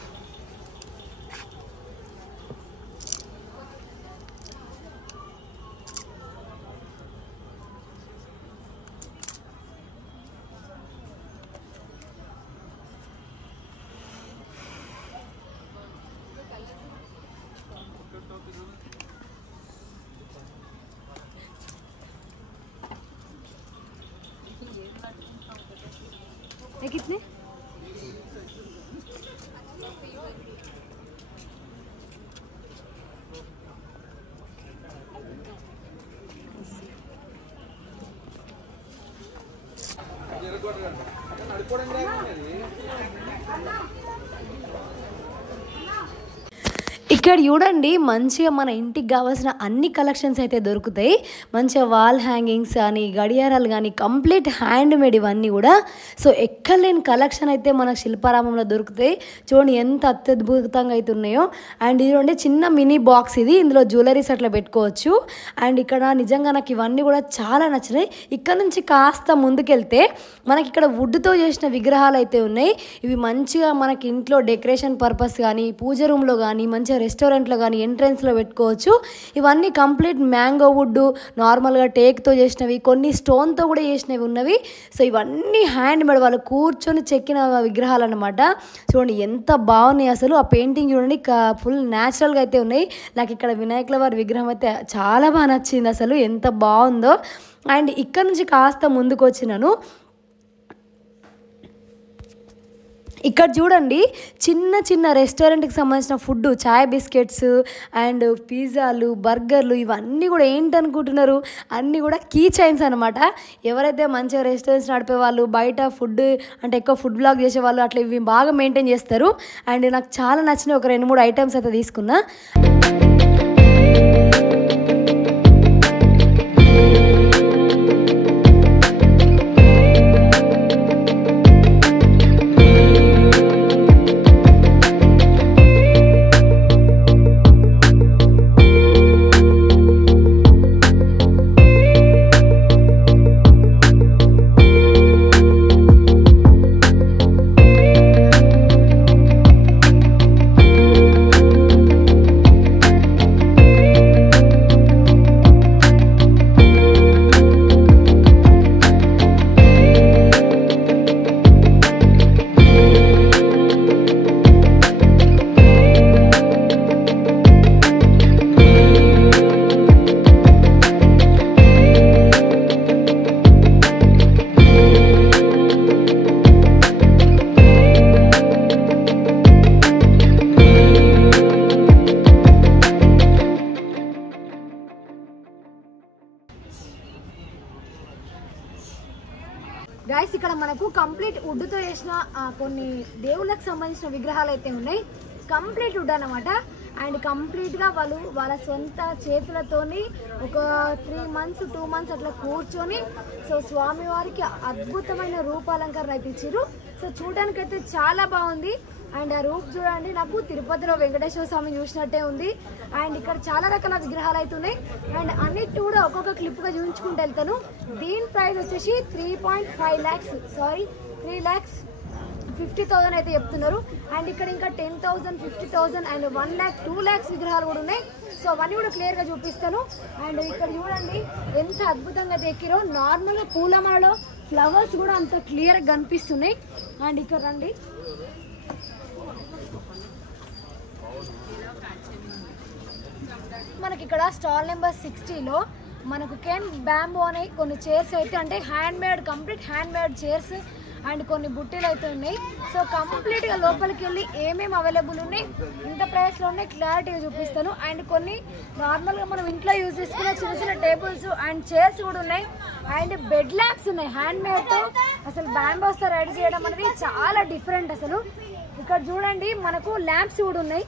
ये कितने? ఇక్కడ చూడండి మంచిగా మన ఇంటికి కావాల్సిన అన్ని కలెక్షన్స్ అయితే దొరుకుతాయి. మంచిగా వాల్ హ్యాంగింగ్స్ కానీ గడియారాలు కానీ కంప్లీట్ హ్యాండ్ మేడ్ ఇవన్నీ కూడా. సో ఎక్కలేని కలెక్షన్ అయితే మన శిల్పారామంలో దొరుకుతాయి. చూడండి ఎంత అత్యద్భుతంగా అయితే ఉన్నాయో. అండ్ ఇది చిన్న మినీ బాక్స్, ఇది ఇందులో జ్యువెలరీస్ అట్లా పెట్టుకోవచ్చు. అండ్ ఇక్కడ నిజంగా నాకు ఇవన్నీ కూడా చాలా నచ్చినాయి. ఇక్కడ నుంచి కాస్త ముందుకెళ్తే మనకి ఇక్కడ వుడ్తో చేసిన విగ్రహాలు అయితే ఉన్నాయి. ఇవి మంచిగా మనకి ఇంట్లో డెకరేషన్ పర్పస్ కానీ పూజ రూమ్లో కానీ మంచిగా రెస్టారెంట్లో కానీ ఎంట్రన్స్లో పెట్టుకోవచ్చు. ఇవన్నీ కంప్లీట్ మ్యాంగో వుడ్, నార్మల్గా టేక్తో చేసినవి, కొన్ని స్టోన్తో కూడా చేసినవి ఉన్నవి. సో ఇవన్నీ హ్యాండ్ మేడ్, వాళ్ళు కూర్చొని చెక్కిన విగ్రహాలు అనమాట. చూడండి ఎంత బాగున్నాయి అసలు. ఆ పెయింటింగ్ చూడండి ఫుల్ న్యాచురల్గా అయితే ఉన్నాయి. నాకు ఇక్కడ వినాయకుల వారి విగ్రహం అయితే చాలా బాగా నచ్చింది అసలు, ఎంత బాగుందో. అండ్ ఇక్కడ నుంచి కాస్త ముందుకు వచ్చినాను. ఇక్కడ చూడండి చిన్న చిన్న రెస్టారెంట్కి సంబంధించిన ఫుడ్, చాయ్ బిస్కెట్స్ అండ్ పిజ్జాలు, బర్గర్లు ఇవన్నీ కూడా ఏంటనుకుంటున్నారు, అన్నీ కూడా కీ చైన్స్ అనమాట. ఎవరైతే మంచిగా రెస్టారెంట్స్ నడిపే వాళ్ళు, బయట ఫుడ్ అంటే ఎక్కువ ఫుడ్ బ్లాగ్ చేసే వాళ్ళు అట్లా ఇవి బాగా మెయింటైన్ చేస్తారు. అండ్ నాకు చాలా నచ్చిన ఒక 2-3 ఐటమ్స్ అయితే తీసుకున్నా. గైస్ ఇక్కడ మనకు కంప్లీట్ వుడ్తో చేసిన కొన్ని దేవుళ్ళకి సంబంధించిన విగ్రహాలు అయితే ఉన్నాయి. కంప్లీట్ వుడ్ అన్నమాట. అండ్ కంప్లీట్గా వాళ్ళు వాళ్ళ సొంత చేతులతోని ఒక 3 months 2 months అట్లా కూర్చొని సో స్వామివారికి అద్భుతమైన రూపాలంకరణ అయితే ఇచ్చారు. సో చూడడానికైతే చాలా బాగుంది. అండ్ ఆ రూప్ చూడండి, నాకు తిరుపతిలో వెంకటేశ్వర స్వామి చూసినట్టే ఉంది. అండ్ ఇక్కడ చాలా రకాల విగ్రహాలు అయితే ఉన్నాయి. అండ్ అన్నిటి కూడా ఒక్కొక్క క్లిప్గా చూపించుకుంటూ వెళ్తాను. దీని ప్రైస్ వచ్చేసి 3.5 lakhs, సారీ 3,50,000 అయితే చెప్తున్నారు. అండ్ ఇక్కడ ఇంకా 10,000, 50,000 అండ్ 1 lakh, 2 lakhs విగ్రహాలు కూడా ఉన్నాయి. సో అవన్నీ కూడా క్లియర్గా చూపిస్తాను. అండ్ ఇక్కడ చూడండి ఎంత అద్భుతంగా ఎక్కిరో. నార్మల్గా పూలమాలలో ఫ్లవర్స్ కూడా అంత క్లియర్గా కనిపిస్తున్నాయి. అండ్ ఇక్కడ రండి, మనకి ఇక్కడ స్టాల్ నెంబర్ 60లో మనకు కెన్ బ్యాంబో అనే కొన్ని చైర్స్ అయితే అంటే handmade, complete handmade chairs and కొన్ని బుట్టెలు అయితే ఉన్నాయి. సో కంప్లీట్గా లోపలికి వెళ్ళి ఏమేమి అవైలబుల్ ఉన్నాయి, ఇంత ప్రైస్లో ఉన్నాయి క్లారిటీగా చూపిస్తాను. అండ్ కొన్ని నార్మల్గా మనం ఇంట్లో యూజ్ చేసుకునే చిన్న చిన్న టేబుల్స్ అండ్ చైర్స్ కూడా ఉన్నాయి. అండ్ బెడ్ ల్యాంప్స్ ఉన్నాయి హ్యాండ్మేడ్తో. అసలు బ్యాంబోస్తో రెడీ చేయడం అనేది చాలా డిఫరెంట్. అసలు ఇక్కడ చూడండి మనకు ల్యాంప్స్ కూడా ఉన్నాయి.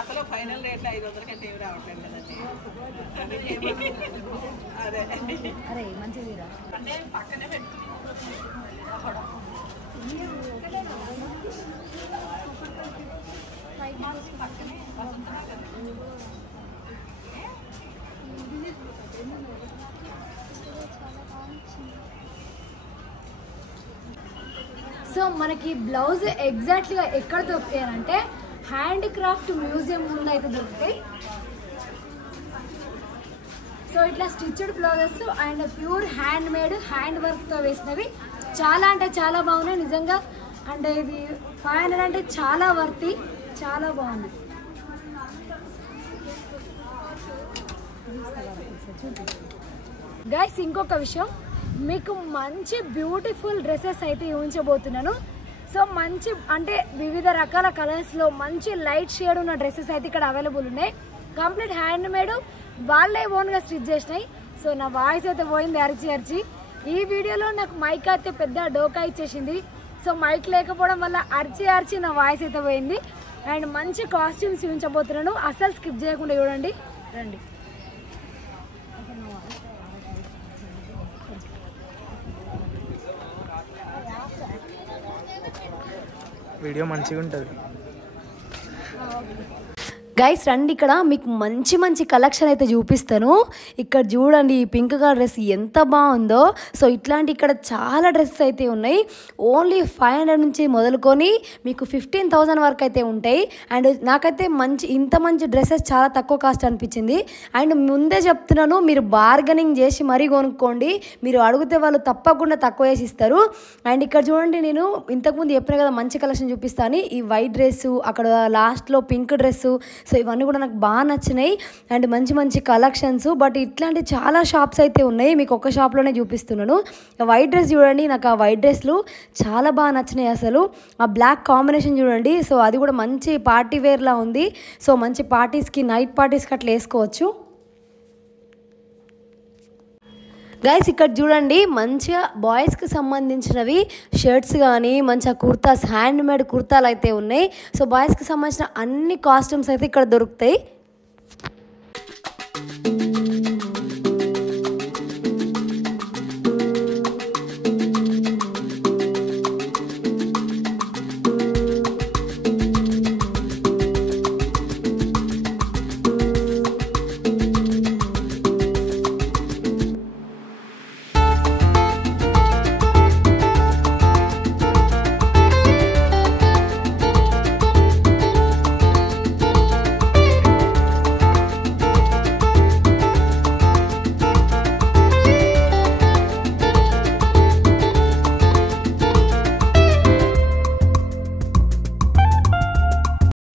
అసలు ఫైనల్ రేట్లో 500 కంటే ఏమి రావట్లేదు కదండి. అదే అరే మంచిది అంటే పక్కనే సో మనకి బ్లౌజ్ ఎగ్జాక్ట్లీగా ఎక్కడ దొరుకుతాయంటే హ్యాండ్ క్రాఫ్ట్ మ్యూజియం ముందు అయితే దొరుకుతాయి. సో ఇట్లా stitched blouses and pure hand made hand వర్క్తో వేసినవి చాలా అంటే చాలా బాగున్నాయి నిజంగా. అంటే ఇది 500 అంటే చాలా వర్తి, చాలా బాగున్నాయి. గైస్ ఇంకొక విషయం, మీకు మంచి బ్యూటిఫుల్ డ్రెస్సెస్ అయితే ఊహించబోతున్నాను. సో మంచి అంటే వివిధ రకాల కలర్స్లో మంచి లైట్ షేడ్ ఉన్న డ్రెస్సెస్ అయితే ఇక్కడ అవైలబుల్ ఉన్నాయి. కంప్లీట్ హ్యాండ్ మేడ్, వాళ్ళే ఓన్గా స్టిచ్ చేసినాయి. సో నా వాయిస్ అయితే పోయింది అరిచి అరిచి. ఈ వీడియోలో నాకు మైక్ అయితే పెద్ద డోకా ఇచ్చేసింది. సో మైక్ లేకపోవడం వల్ల అరిచి అరిచి నా వాయిస్ అయితే పోయింది. అండ్ మంచి కాస్ట్యూమ్స్ చూపించబోతున్నాను, అస్సలు స్కిప్ చేయకుండా చూడండి. రండి. వీడియో మంచిగా ఉంటుంది. గైస్ రండి, ఇక్కడ మీకు మంచి మంచి కలెక్షన్ అయితే చూపిస్తాను. ఇక్కడ చూడండి ఈ పింక్ కలర్ డ్రెస్ ఎంత బాగుందో. సో ఇట్లాంటి ఇక్కడ చాలా డ్రెస్సెస్ అయితే ఉన్నాయి. ఓన్లీ 500 నుంచి మొదలుకొని మీకు 15,000 వరకు అయితే ఉంటాయి. అండ్ నాకైతే ఇంత మంచి డ్రెస్సెస్ చాలా తక్కువ కాస్ట్ అనిపించింది. అండ్ ముందే చెప్తున్నాను, మీరు బార్గెనింగ్ చేసి మరీ కొనుక్కోండి. మీరు అడిగితే వాళ్ళు తప్పకుండా తక్కువ చేసి ఇస్తారు. అండ్ ఇక్కడ చూడండి, నేను ఇంతకుముందు చెప్పిన కదా మంచి కలెక్షన్ చూపిస్తాను. ఈ వైట్ డ్రెస్సు, అక్కడ లాస్ట్లో పింక్ డ్రెస్సు, సో ఇవన్నీ కూడా నాకు బాగా నచ్చినాయి. అండ్ మంచి మంచి కలెక్షన్స్. బట్ ఇట్లాంటి చాలా షాప్స్ అయితే ఉన్నాయి, మీకు ఒక షాప్లోనే చూపిస్తున్నాను. వైట్ డ్రెస్ చూడండి, నాకు ఆ వైట్ డ్రెస్లు చాలా బాగా నచ్చినాయి. అసలు ఆ బ్లాక్ కాంబినేషన్ చూడండి. సో అది కూడా మంచి పార్టీ వేర్లా ఉంది. సో మంచి పార్టీస్కి, నైట్ పార్టీస్కి అట్లా వేసుకోవచ్చు. గైస్ ఇక్కడ చూడండి మంచిగా బాయ్స్కి సంబంధించినవి షర్ట్స్ కానీ మంచిగా కుర్తాస్ హ్యాండ్మేడ్ కుర్తాలు అయితే ఉన్నాయి. సో బాయ్స్కి సంబంధించిన అన్ని కాస్ట్యూమ్స్ అయితే ఇక్కడ దొరుకుతాయి.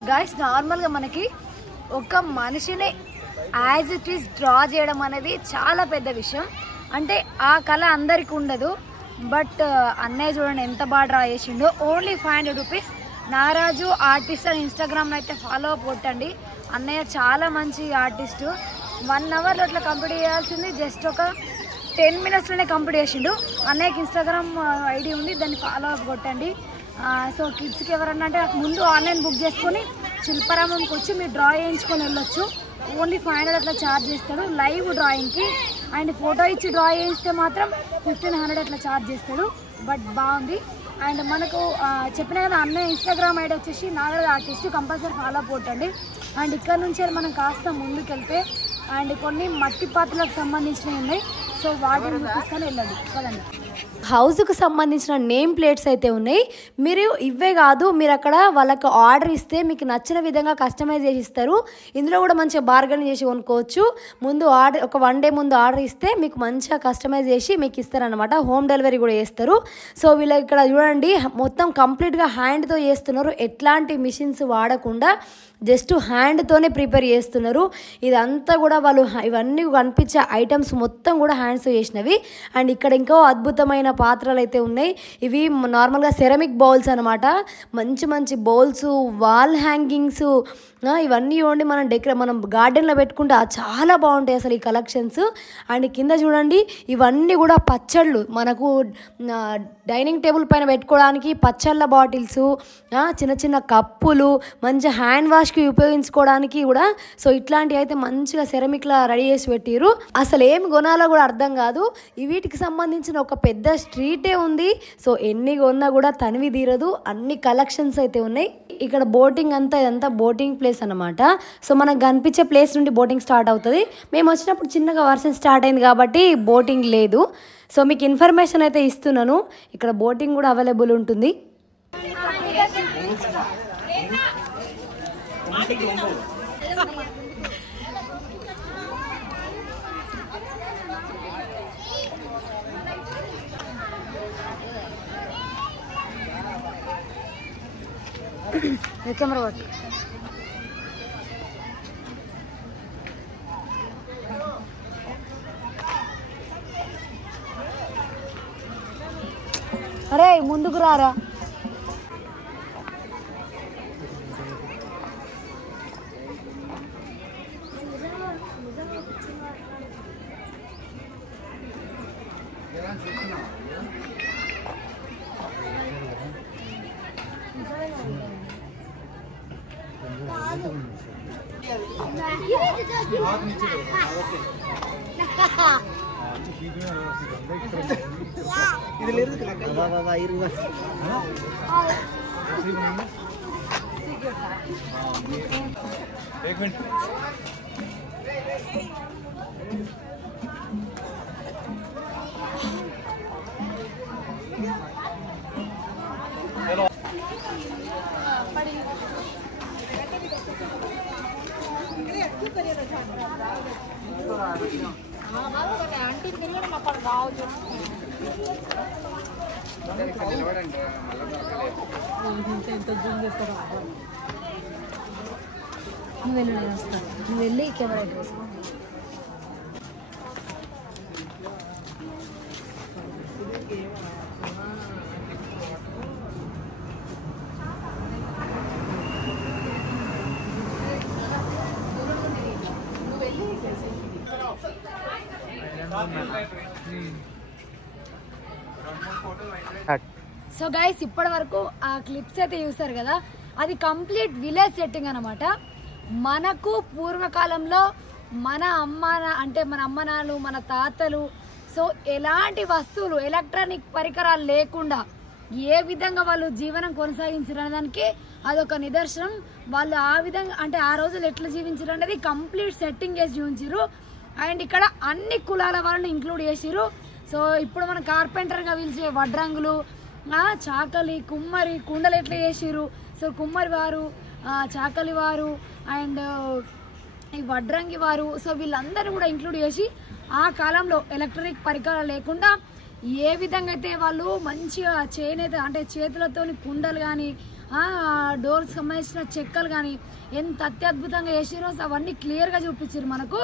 గైస్ నార్మల్గా మనకి ఒక మనిషిని యాజ్ ఇట్ ఈస్ డ్రా చేయడం అనేది చాలా పెద్ద విషయం. అంటే ఆ కళ అందరికి ఉండదు. బట్ అన్నయ్య చూడండి ఎంత బాగా డ్రా చేసిండో. Only 500 rupees. నారాజు ఆర్టిస్ట్ అని ఇన్స్టాగ్రామ్లో అయితే ఫాలో అప్ కొట్టండి. అన్నయ్య చాలా మంచి ఆర్టిస్టు. 1 అవర్లో అట్లా కంప్లీట్ చేయాల్సింది జస్ట్ ఒక 10 మినిట్స్లోనే కంప్లీట్ చేసిండు. అన్నయ్యకి ఇన్స్టాగ్రామ్ ఐడి ఉంది, దాన్ని ఫాలో అప్ కొట్టండి. సో కిడ్స్కి ఎవరన్నా అంటే ముందు ఆన్లైన్ బుక్ చేసుకొని శిల్పారామంకి వచ్చి మీరు డ్రా చేయించుకొని వెళ్ళొచ్చు. ఓన్లీ 500 అట్లా ఛార్జ్ చేస్తాడు లైవ్ డ్రాయింగ్కి. అండ్ ఫోటో ఇచ్చి డ్రా చేయిస్తే మాత్రం 1500 అట్లా ఛార్జ్ చేస్తాడు. బట్ బాగుంది. అండ్ మనకు చెప్పిన కదా అన్నయ్య ఇన్స్టాగ్రామ్ ఐడి వచ్చేసి Nagaraju artist, compulsory follow up కొట్టండి. అండ్ ఇక్కడ నుంచి మనం కాస్త ముందుకెళ్తే అండ్ కొన్ని మట్టి పాత్రలకు సంబంధించినవి ఉన్నాయి. సో వాటిని చూపిస్తాను, వెళ్ళండి కదండి. హౌస్కు సంబంధించిన నేమ్ ప్లేట్స్ అయితే ఉన్నాయి. మీరు ఇవే కాదు, మీరు అక్కడ వాళ్ళకి ఆర్డర్ ఇస్తే మీకు నచ్చిన విధంగా కస్టమైజ్ చేసి ఇస్తారు. ఇందులో కూడా మంచిగా బార్గెన్ చేసి కొనుక్కోవచ్చు. ముందు ఆర్డర్ ఒక 1 డే ముందు ఆర్డర్ ఇస్తే మీకు మంచిగా కస్టమైజ్ చేసి మీకు ఇస్తారనమాట. హోమ్ డెలివరీ కూడా చేస్తారు. సో వీళ్ళకి ఇక్కడ చూడండి మొత్తం కంప్లీట్గా హ్యాండ్తో చేస్తున్నారు. ఎట్లాంటి మిషన్స్ వాడకుండా జస్ట్ హ్యాండ్తోనే ప్రిపేర్ చేస్తున్నారు. ఇదంతా కూడా వాళ్ళు ఇవన్నీ కనిపించే ఐటమ్స్ మొత్తం కూడా హ్యాండ్స్తో చేసినవి. అండ్ ఇక్కడ ఇంకో అద్భుతమైన పాత్రలు అయితే ఉన్నాయి. ఇవి నార్మల్గా సెరమిక్ బౌల్స్ అనమాట. మంచి మంచి బౌల్స్, వాల్ హ్యాంగింగ్స్, ఇవన్నీ చూడండి మనం గార్డెన్లో పెట్టుకుంటే చాలా బాగుంటాయి అసలు ఈ కలెక్షన్స్. అండ్ కింద చూడండి ఇవన్నీ కూడా పచ్చళ్ళు, మనకు డైనింగ్ టేబుల్ పైన పెట్టుకోవడానికి పచ్చళ్ళ బాటిల్స్, చిన్న చిన్న కప్పులు, మంచి హ్యాండ్ వాష్కి ఉపయోగించుకోవడానికి కూడా. సో ఇట్లాంటివి అయితే మంచిగా సెరమిక్లా రెడీ చేసి పెట్టిరు. అసలు ఏమి కొనాలో కూడా అర్థం కాదు. వీటికి సంబంధించిన ఒక పెద్ద స్ట్రీటే ఉంది. సో ఎన్ని కొన్నా కూడా తనివి తీరదు. అన్ని కలెక్షన్స్ అయితే ఉన్నాయి. ఇక్కడ బోటింగ్ ఇదంతా బోటింగ్ ప్లేస్ అనమాట. సో మనకు కనిపించే ప్లేస్ నుండి బోటింగ్ స్టార్ట్ అవుతుంది. మేము వచ్చినప్పుడు చిన్నగా వర్షం స్టార్ట్ అయింది కాబట్టి బోటింగ్ లేదు. సో మీకు ఇన్ఫర్మేషన్ అయితే ఇస్తున్నాను. ఇక్కడ బోటింగ్ కూడా అవైలబుల్ ఉంటుంది. కెమెరా పట్టు. అరే ముందుకు రారా. ఇది లేదు నువ్వు వెళ్ళి నేను వస్తాను. నువ్వు వెళ్ళి కెమెరా వేసుకో. సో గైస్ ఇప్పటి వరకు ఆ క్లిప్స్ అయితే చూస్తారు కదా, అది కంప్లీట్ విలేజ్ సెట్టింగ్ అనమాట. మనకు పూర్వకాలంలో మన అమ్మనాలు మన తాతలు సో ఎలాంటి వస్తువులు ఎలక్ట్రానిక్ పరికరాలు లేకుండా ఏ విధంగా వాళ్ళు జీవనం కొనసాగించారు దానికి అదొక నిదర్శనం. వాళ్ళు ఆ విధంగా అంటే ఆ రోజులు ఎట్లా జీవించారు అనేది కంప్లీట్ సెట్టింగ్ చేసి చూపించారు. అండ్ ఇక్కడ అన్ని కులాల వాళ్ళని ఇంక్లూడ్ చేసిరు. సో ఇప్పుడు మన కార్పెంటర్గా పిలిచే వడ్రంగులు, చాకలి, కుమ్మరి, కుండలు ఎట్లా చేసిరు. సో కుమ్మరి వారు, చాకలి వారు అండ్ ఈ వడ్రంగి వారు, సో వీళ్ళందరూ కూడా ఇంక్లూడ్ చేసి ఆ కాలంలో ఎలక్ట్రానిక్ పరికరాలు లేకుండా ఏ విధంగా అయితే వాళ్ళు మంచిగా చేనేత అంటే చేతులతోని కుండలు కానీ డోర్స్ సంబంధించిన చెక్కలు కానీ ఎంత అత్యద్భుతంగా చేసిరో అవన్నీ క్లియర్గా చూపించారు మనకు.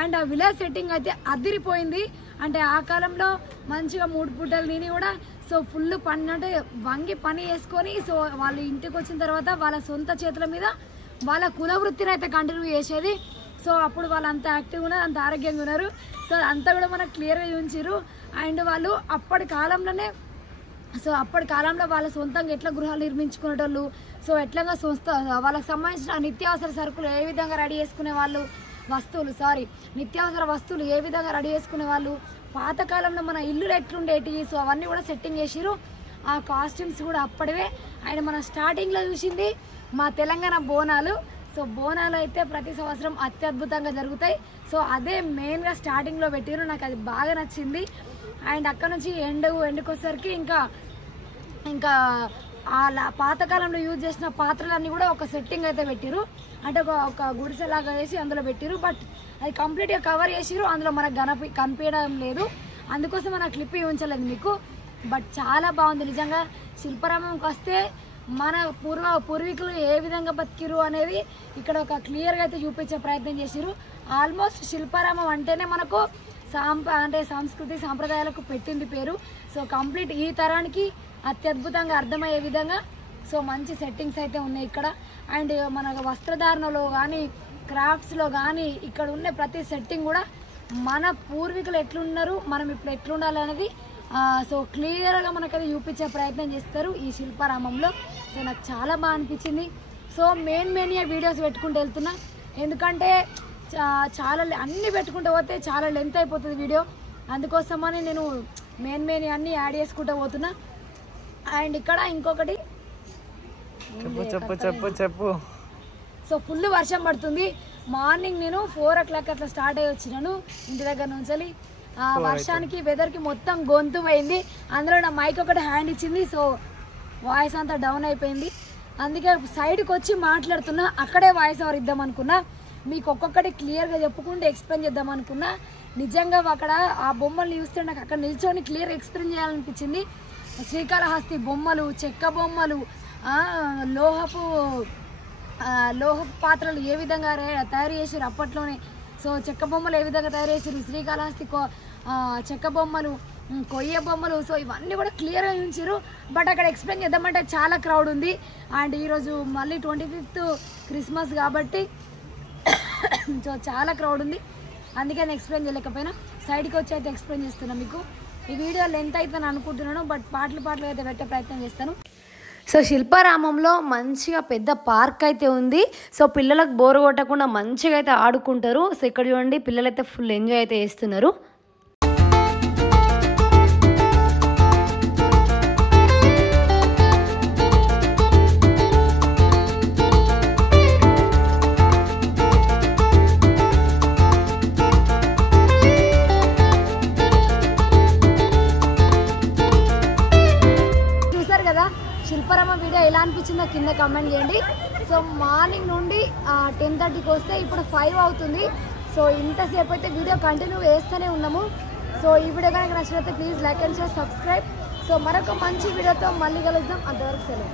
అండ్ ఆ విలేజ్ సెట్టింగ్ అయితే అదిరిపోయింది. అంటే ఆ కాలంలో మంచిగా 3 పూటలు తిని కూడా సో ఫుల్ పని అంటే వంగి పని చేసుకొని సో వాళ్ళు ఇంటికి వచ్చిన తర్వాత వాళ్ళ సొంత చేతుల మీద వాళ్ళ కుల వృత్తిని అయితే కంటిన్యూ చేసేది. సో అప్పుడు వాళ్ళు అంత యాక్టివ్గా ఉన్నారు, అంత ఆరోగ్యంగా ఉన్నారు. సో అంతా కూడా మనకు క్లియర్గా చూపించారు. అండ్ వాళ్ళు అప్పటి కాలంలో వాళ్ళ సొంతంగా ఎట్లా గృహాలు నిర్మించుకునేటోళ్ళు, సో ఎట్లా వాళ్ళకి సంబంధించిన నిత్యావసర సరుకులు ఏ విధంగా రెడీ చేసుకునే వాళ్ళు, నిత్యావసర వస్తువులు ఏ విధంగా రెడీ చేసుకునే వాళ్ళు, పాతకాలంలో మన ఇల్లులు ఎట్లుండేటి సో అవన్నీ కూడా సెట్టింగ్ చేసిరు. ఆ కాస్ట్యూమ్స్ కూడా అప్పటివే. అండ్ మనం స్టార్టింగ్లో చూసింది మా తెలంగాణ బోనాలు. సో బోనాలు అయితే ప్రతి సంవత్సరం అత్యద్భుతంగా జరుగుతాయి. సో అదే మెయిన్గా స్టార్టింగ్లో పెట్టిరు, నాకు అది బాగా నచ్చింది. అండ్ అక్కడ నుంచి ఎండుకొసరికి ఇంకా పాతకాలంలో యూజ్ చేసిన పాత్రలన్నీ కూడా ఒక సెట్టింగ్ అయితే పెట్టిరు. అంటే ఒక గుడిసెలాగా వేసి అందులో పెట్టిరు. బట్ అది కంప్లీట్గా కవర్ చేసిరు, అందులో మనకు కనిపించడం లేదు. అందుకోసం మన క్లిప్ ఉంచలేదు మీకు. బట్ చాలా బాగుంది నిజంగా. శిల్పారామంకి వస్తే మన పూర్వీకులు ఏ విధంగా బతికిరు అనేది ఇక్కడ ఒక క్లియర్గా అయితే చూపించే ప్రయత్నం చేసిరు. ఆల్మోస్ట్ శిల్పారామం అంటేనే మనకు సంస్కృతి సాంప్రదాయాలకు పెట్టింది పేరు. సో కంప్లీట్ ఈ తరానికి అత్యద్భుతంగా అర్థమయ్యే విధంగా సో మంచి సెట్టింగ్స్ అయితే ఉన్నాయి ఇక్కడ. అండ్ మన వస్త్రధారణలో కానీ క్రాఫ్ట్స్లో కానీ ఇక్కడ ఉన్న ప్రతి సెట్టింగ్ కూడా మన పూర్వీకులు ఎట్లున్నారు, మనం ఇప్పుడు ఎట్లుండాలి అనేది సో క్లియర్గా మనకైతే చూపించే ప్రయత్నం చేస్తారు ఈ శిల్పారామంలో. సో నాకు చాలా బాగా అనిపించింది. సో మెయిన్ వీడియోస్ పెట్టుకుంటూ వెళ్తున్నా, ఎందుకంటే చాలా అన్నీ పెట్టుకుంటూ పోతే చాలా లెంత్ అయిపోతుంది వీడియో. అందుకోసమని నేను మెయిన్ అన్నీ యాడ్ చేసుకుంటూ పోతున్నా. అండ్ ఇక్కడ ఇంకొకటి చెప్పు. సో ఫుల్ వర్షం పడుతుంది. మార్నింగ్ నేను 4 o'clock అట్లా స్టార్ట్ అయ్యి వచ్చినాను ఇంటి దగ్గర నుంచి. ఆ వర్షానికి వెదర్కి మొత్తం గొంతు పోయింది. అందులో నా మైక్ ఒకటి హ్యాండ్ ఇచ్చింది, సో వాయిస్ అంతా డౌన్ అయిపోయింది. అందుకే సైడ్కి వచ్చి మాట్లాడుతున్నా, అక్కడే వాయిస్ ఓవర్ ఇద్దాం అనుకున్నా, మీకు ఒక్కొక్కటి క్లియర్గా చెప్పుకుంటూ ఎక్స్ప్లెయిన్ చేద్దాం అనుకున్నా. నిజంగా అక్కడ ఆ బొమ్మలు చూస్తే నాకు అక్కడ నిల్చొని క్లియర్ ఎక్స్ప్లెయిన్ చేయాలనిపించింది. శ్రీకాళహస్తి బొమ్మలు, చెక్క బొమ్మలు, లోహపు పాత్రలు ఏ విధంగా తయారు చేసారు అప్పట్లోనే. సో చెక్క బొమ్మలు ఏ విధంగా తయారు చేసారు, శ్రీకాళహస్తి చెక్క బొమ్మలు, కొయ్య బొమ్మలు, సో ఇవన్నీ కూడా క్లియర్గా చూపించారు. బట్ అక్కడ ఎక్స్ప్లెయిన్ చేద్దామంటే చాలా క్రౌడ్ ఉంది. అండ్ ఈరోజు మళ్ళీ 25th క్రిస్మస్ కాబట్టి సో చాలా క్రౌడ్ ఉంది, అందుకే నేను ఎక్స్ప్లెయిన్ చేయలేకపోయినా. సైడ్కి వచ్చి అయితే ఎక్స్ప్లెయిన్ చేస్తున్నాను మీకు. ఈ వీడియో లెంత్ అయితే అనుకుంటున్నాను, బట్ పాటలు అయితే పెట్టే ప్రయత్నం చేస్తాను. సో శిల్పారామంలో మంచిగా పెద్ద పార్క్ అయితే ఉంది. సో పిల్లలకు బోర్ కొట్టకుండా మంచిగా అయితే ఆడుకుంటారు. సో ఇక్కడ చూడండి పిల్లలు అయితే ఫుల్ ఎంజాయ్ అయితే చేస్తున్నారు. శిల్పారామం వీడియో ఎలా అనిపించిందో కింద కామెంట్ చేయండి. సో మార్నింగ్ నుండి 10:30కి వస్తే ఇప్పుడు 5 అవుతుంది. సో ఇంతసేపు అయితే వీడియో కంటిన్యూ వేస్తూనే ఉన్నాము. సో ఈ వీడియో కనుక నచ్చినట్లయితే please like and share, subscribe. So మరొక మంచి వీడియోతో మళ్ళీ కలుద్దాం. అంతవరకు సెలవు.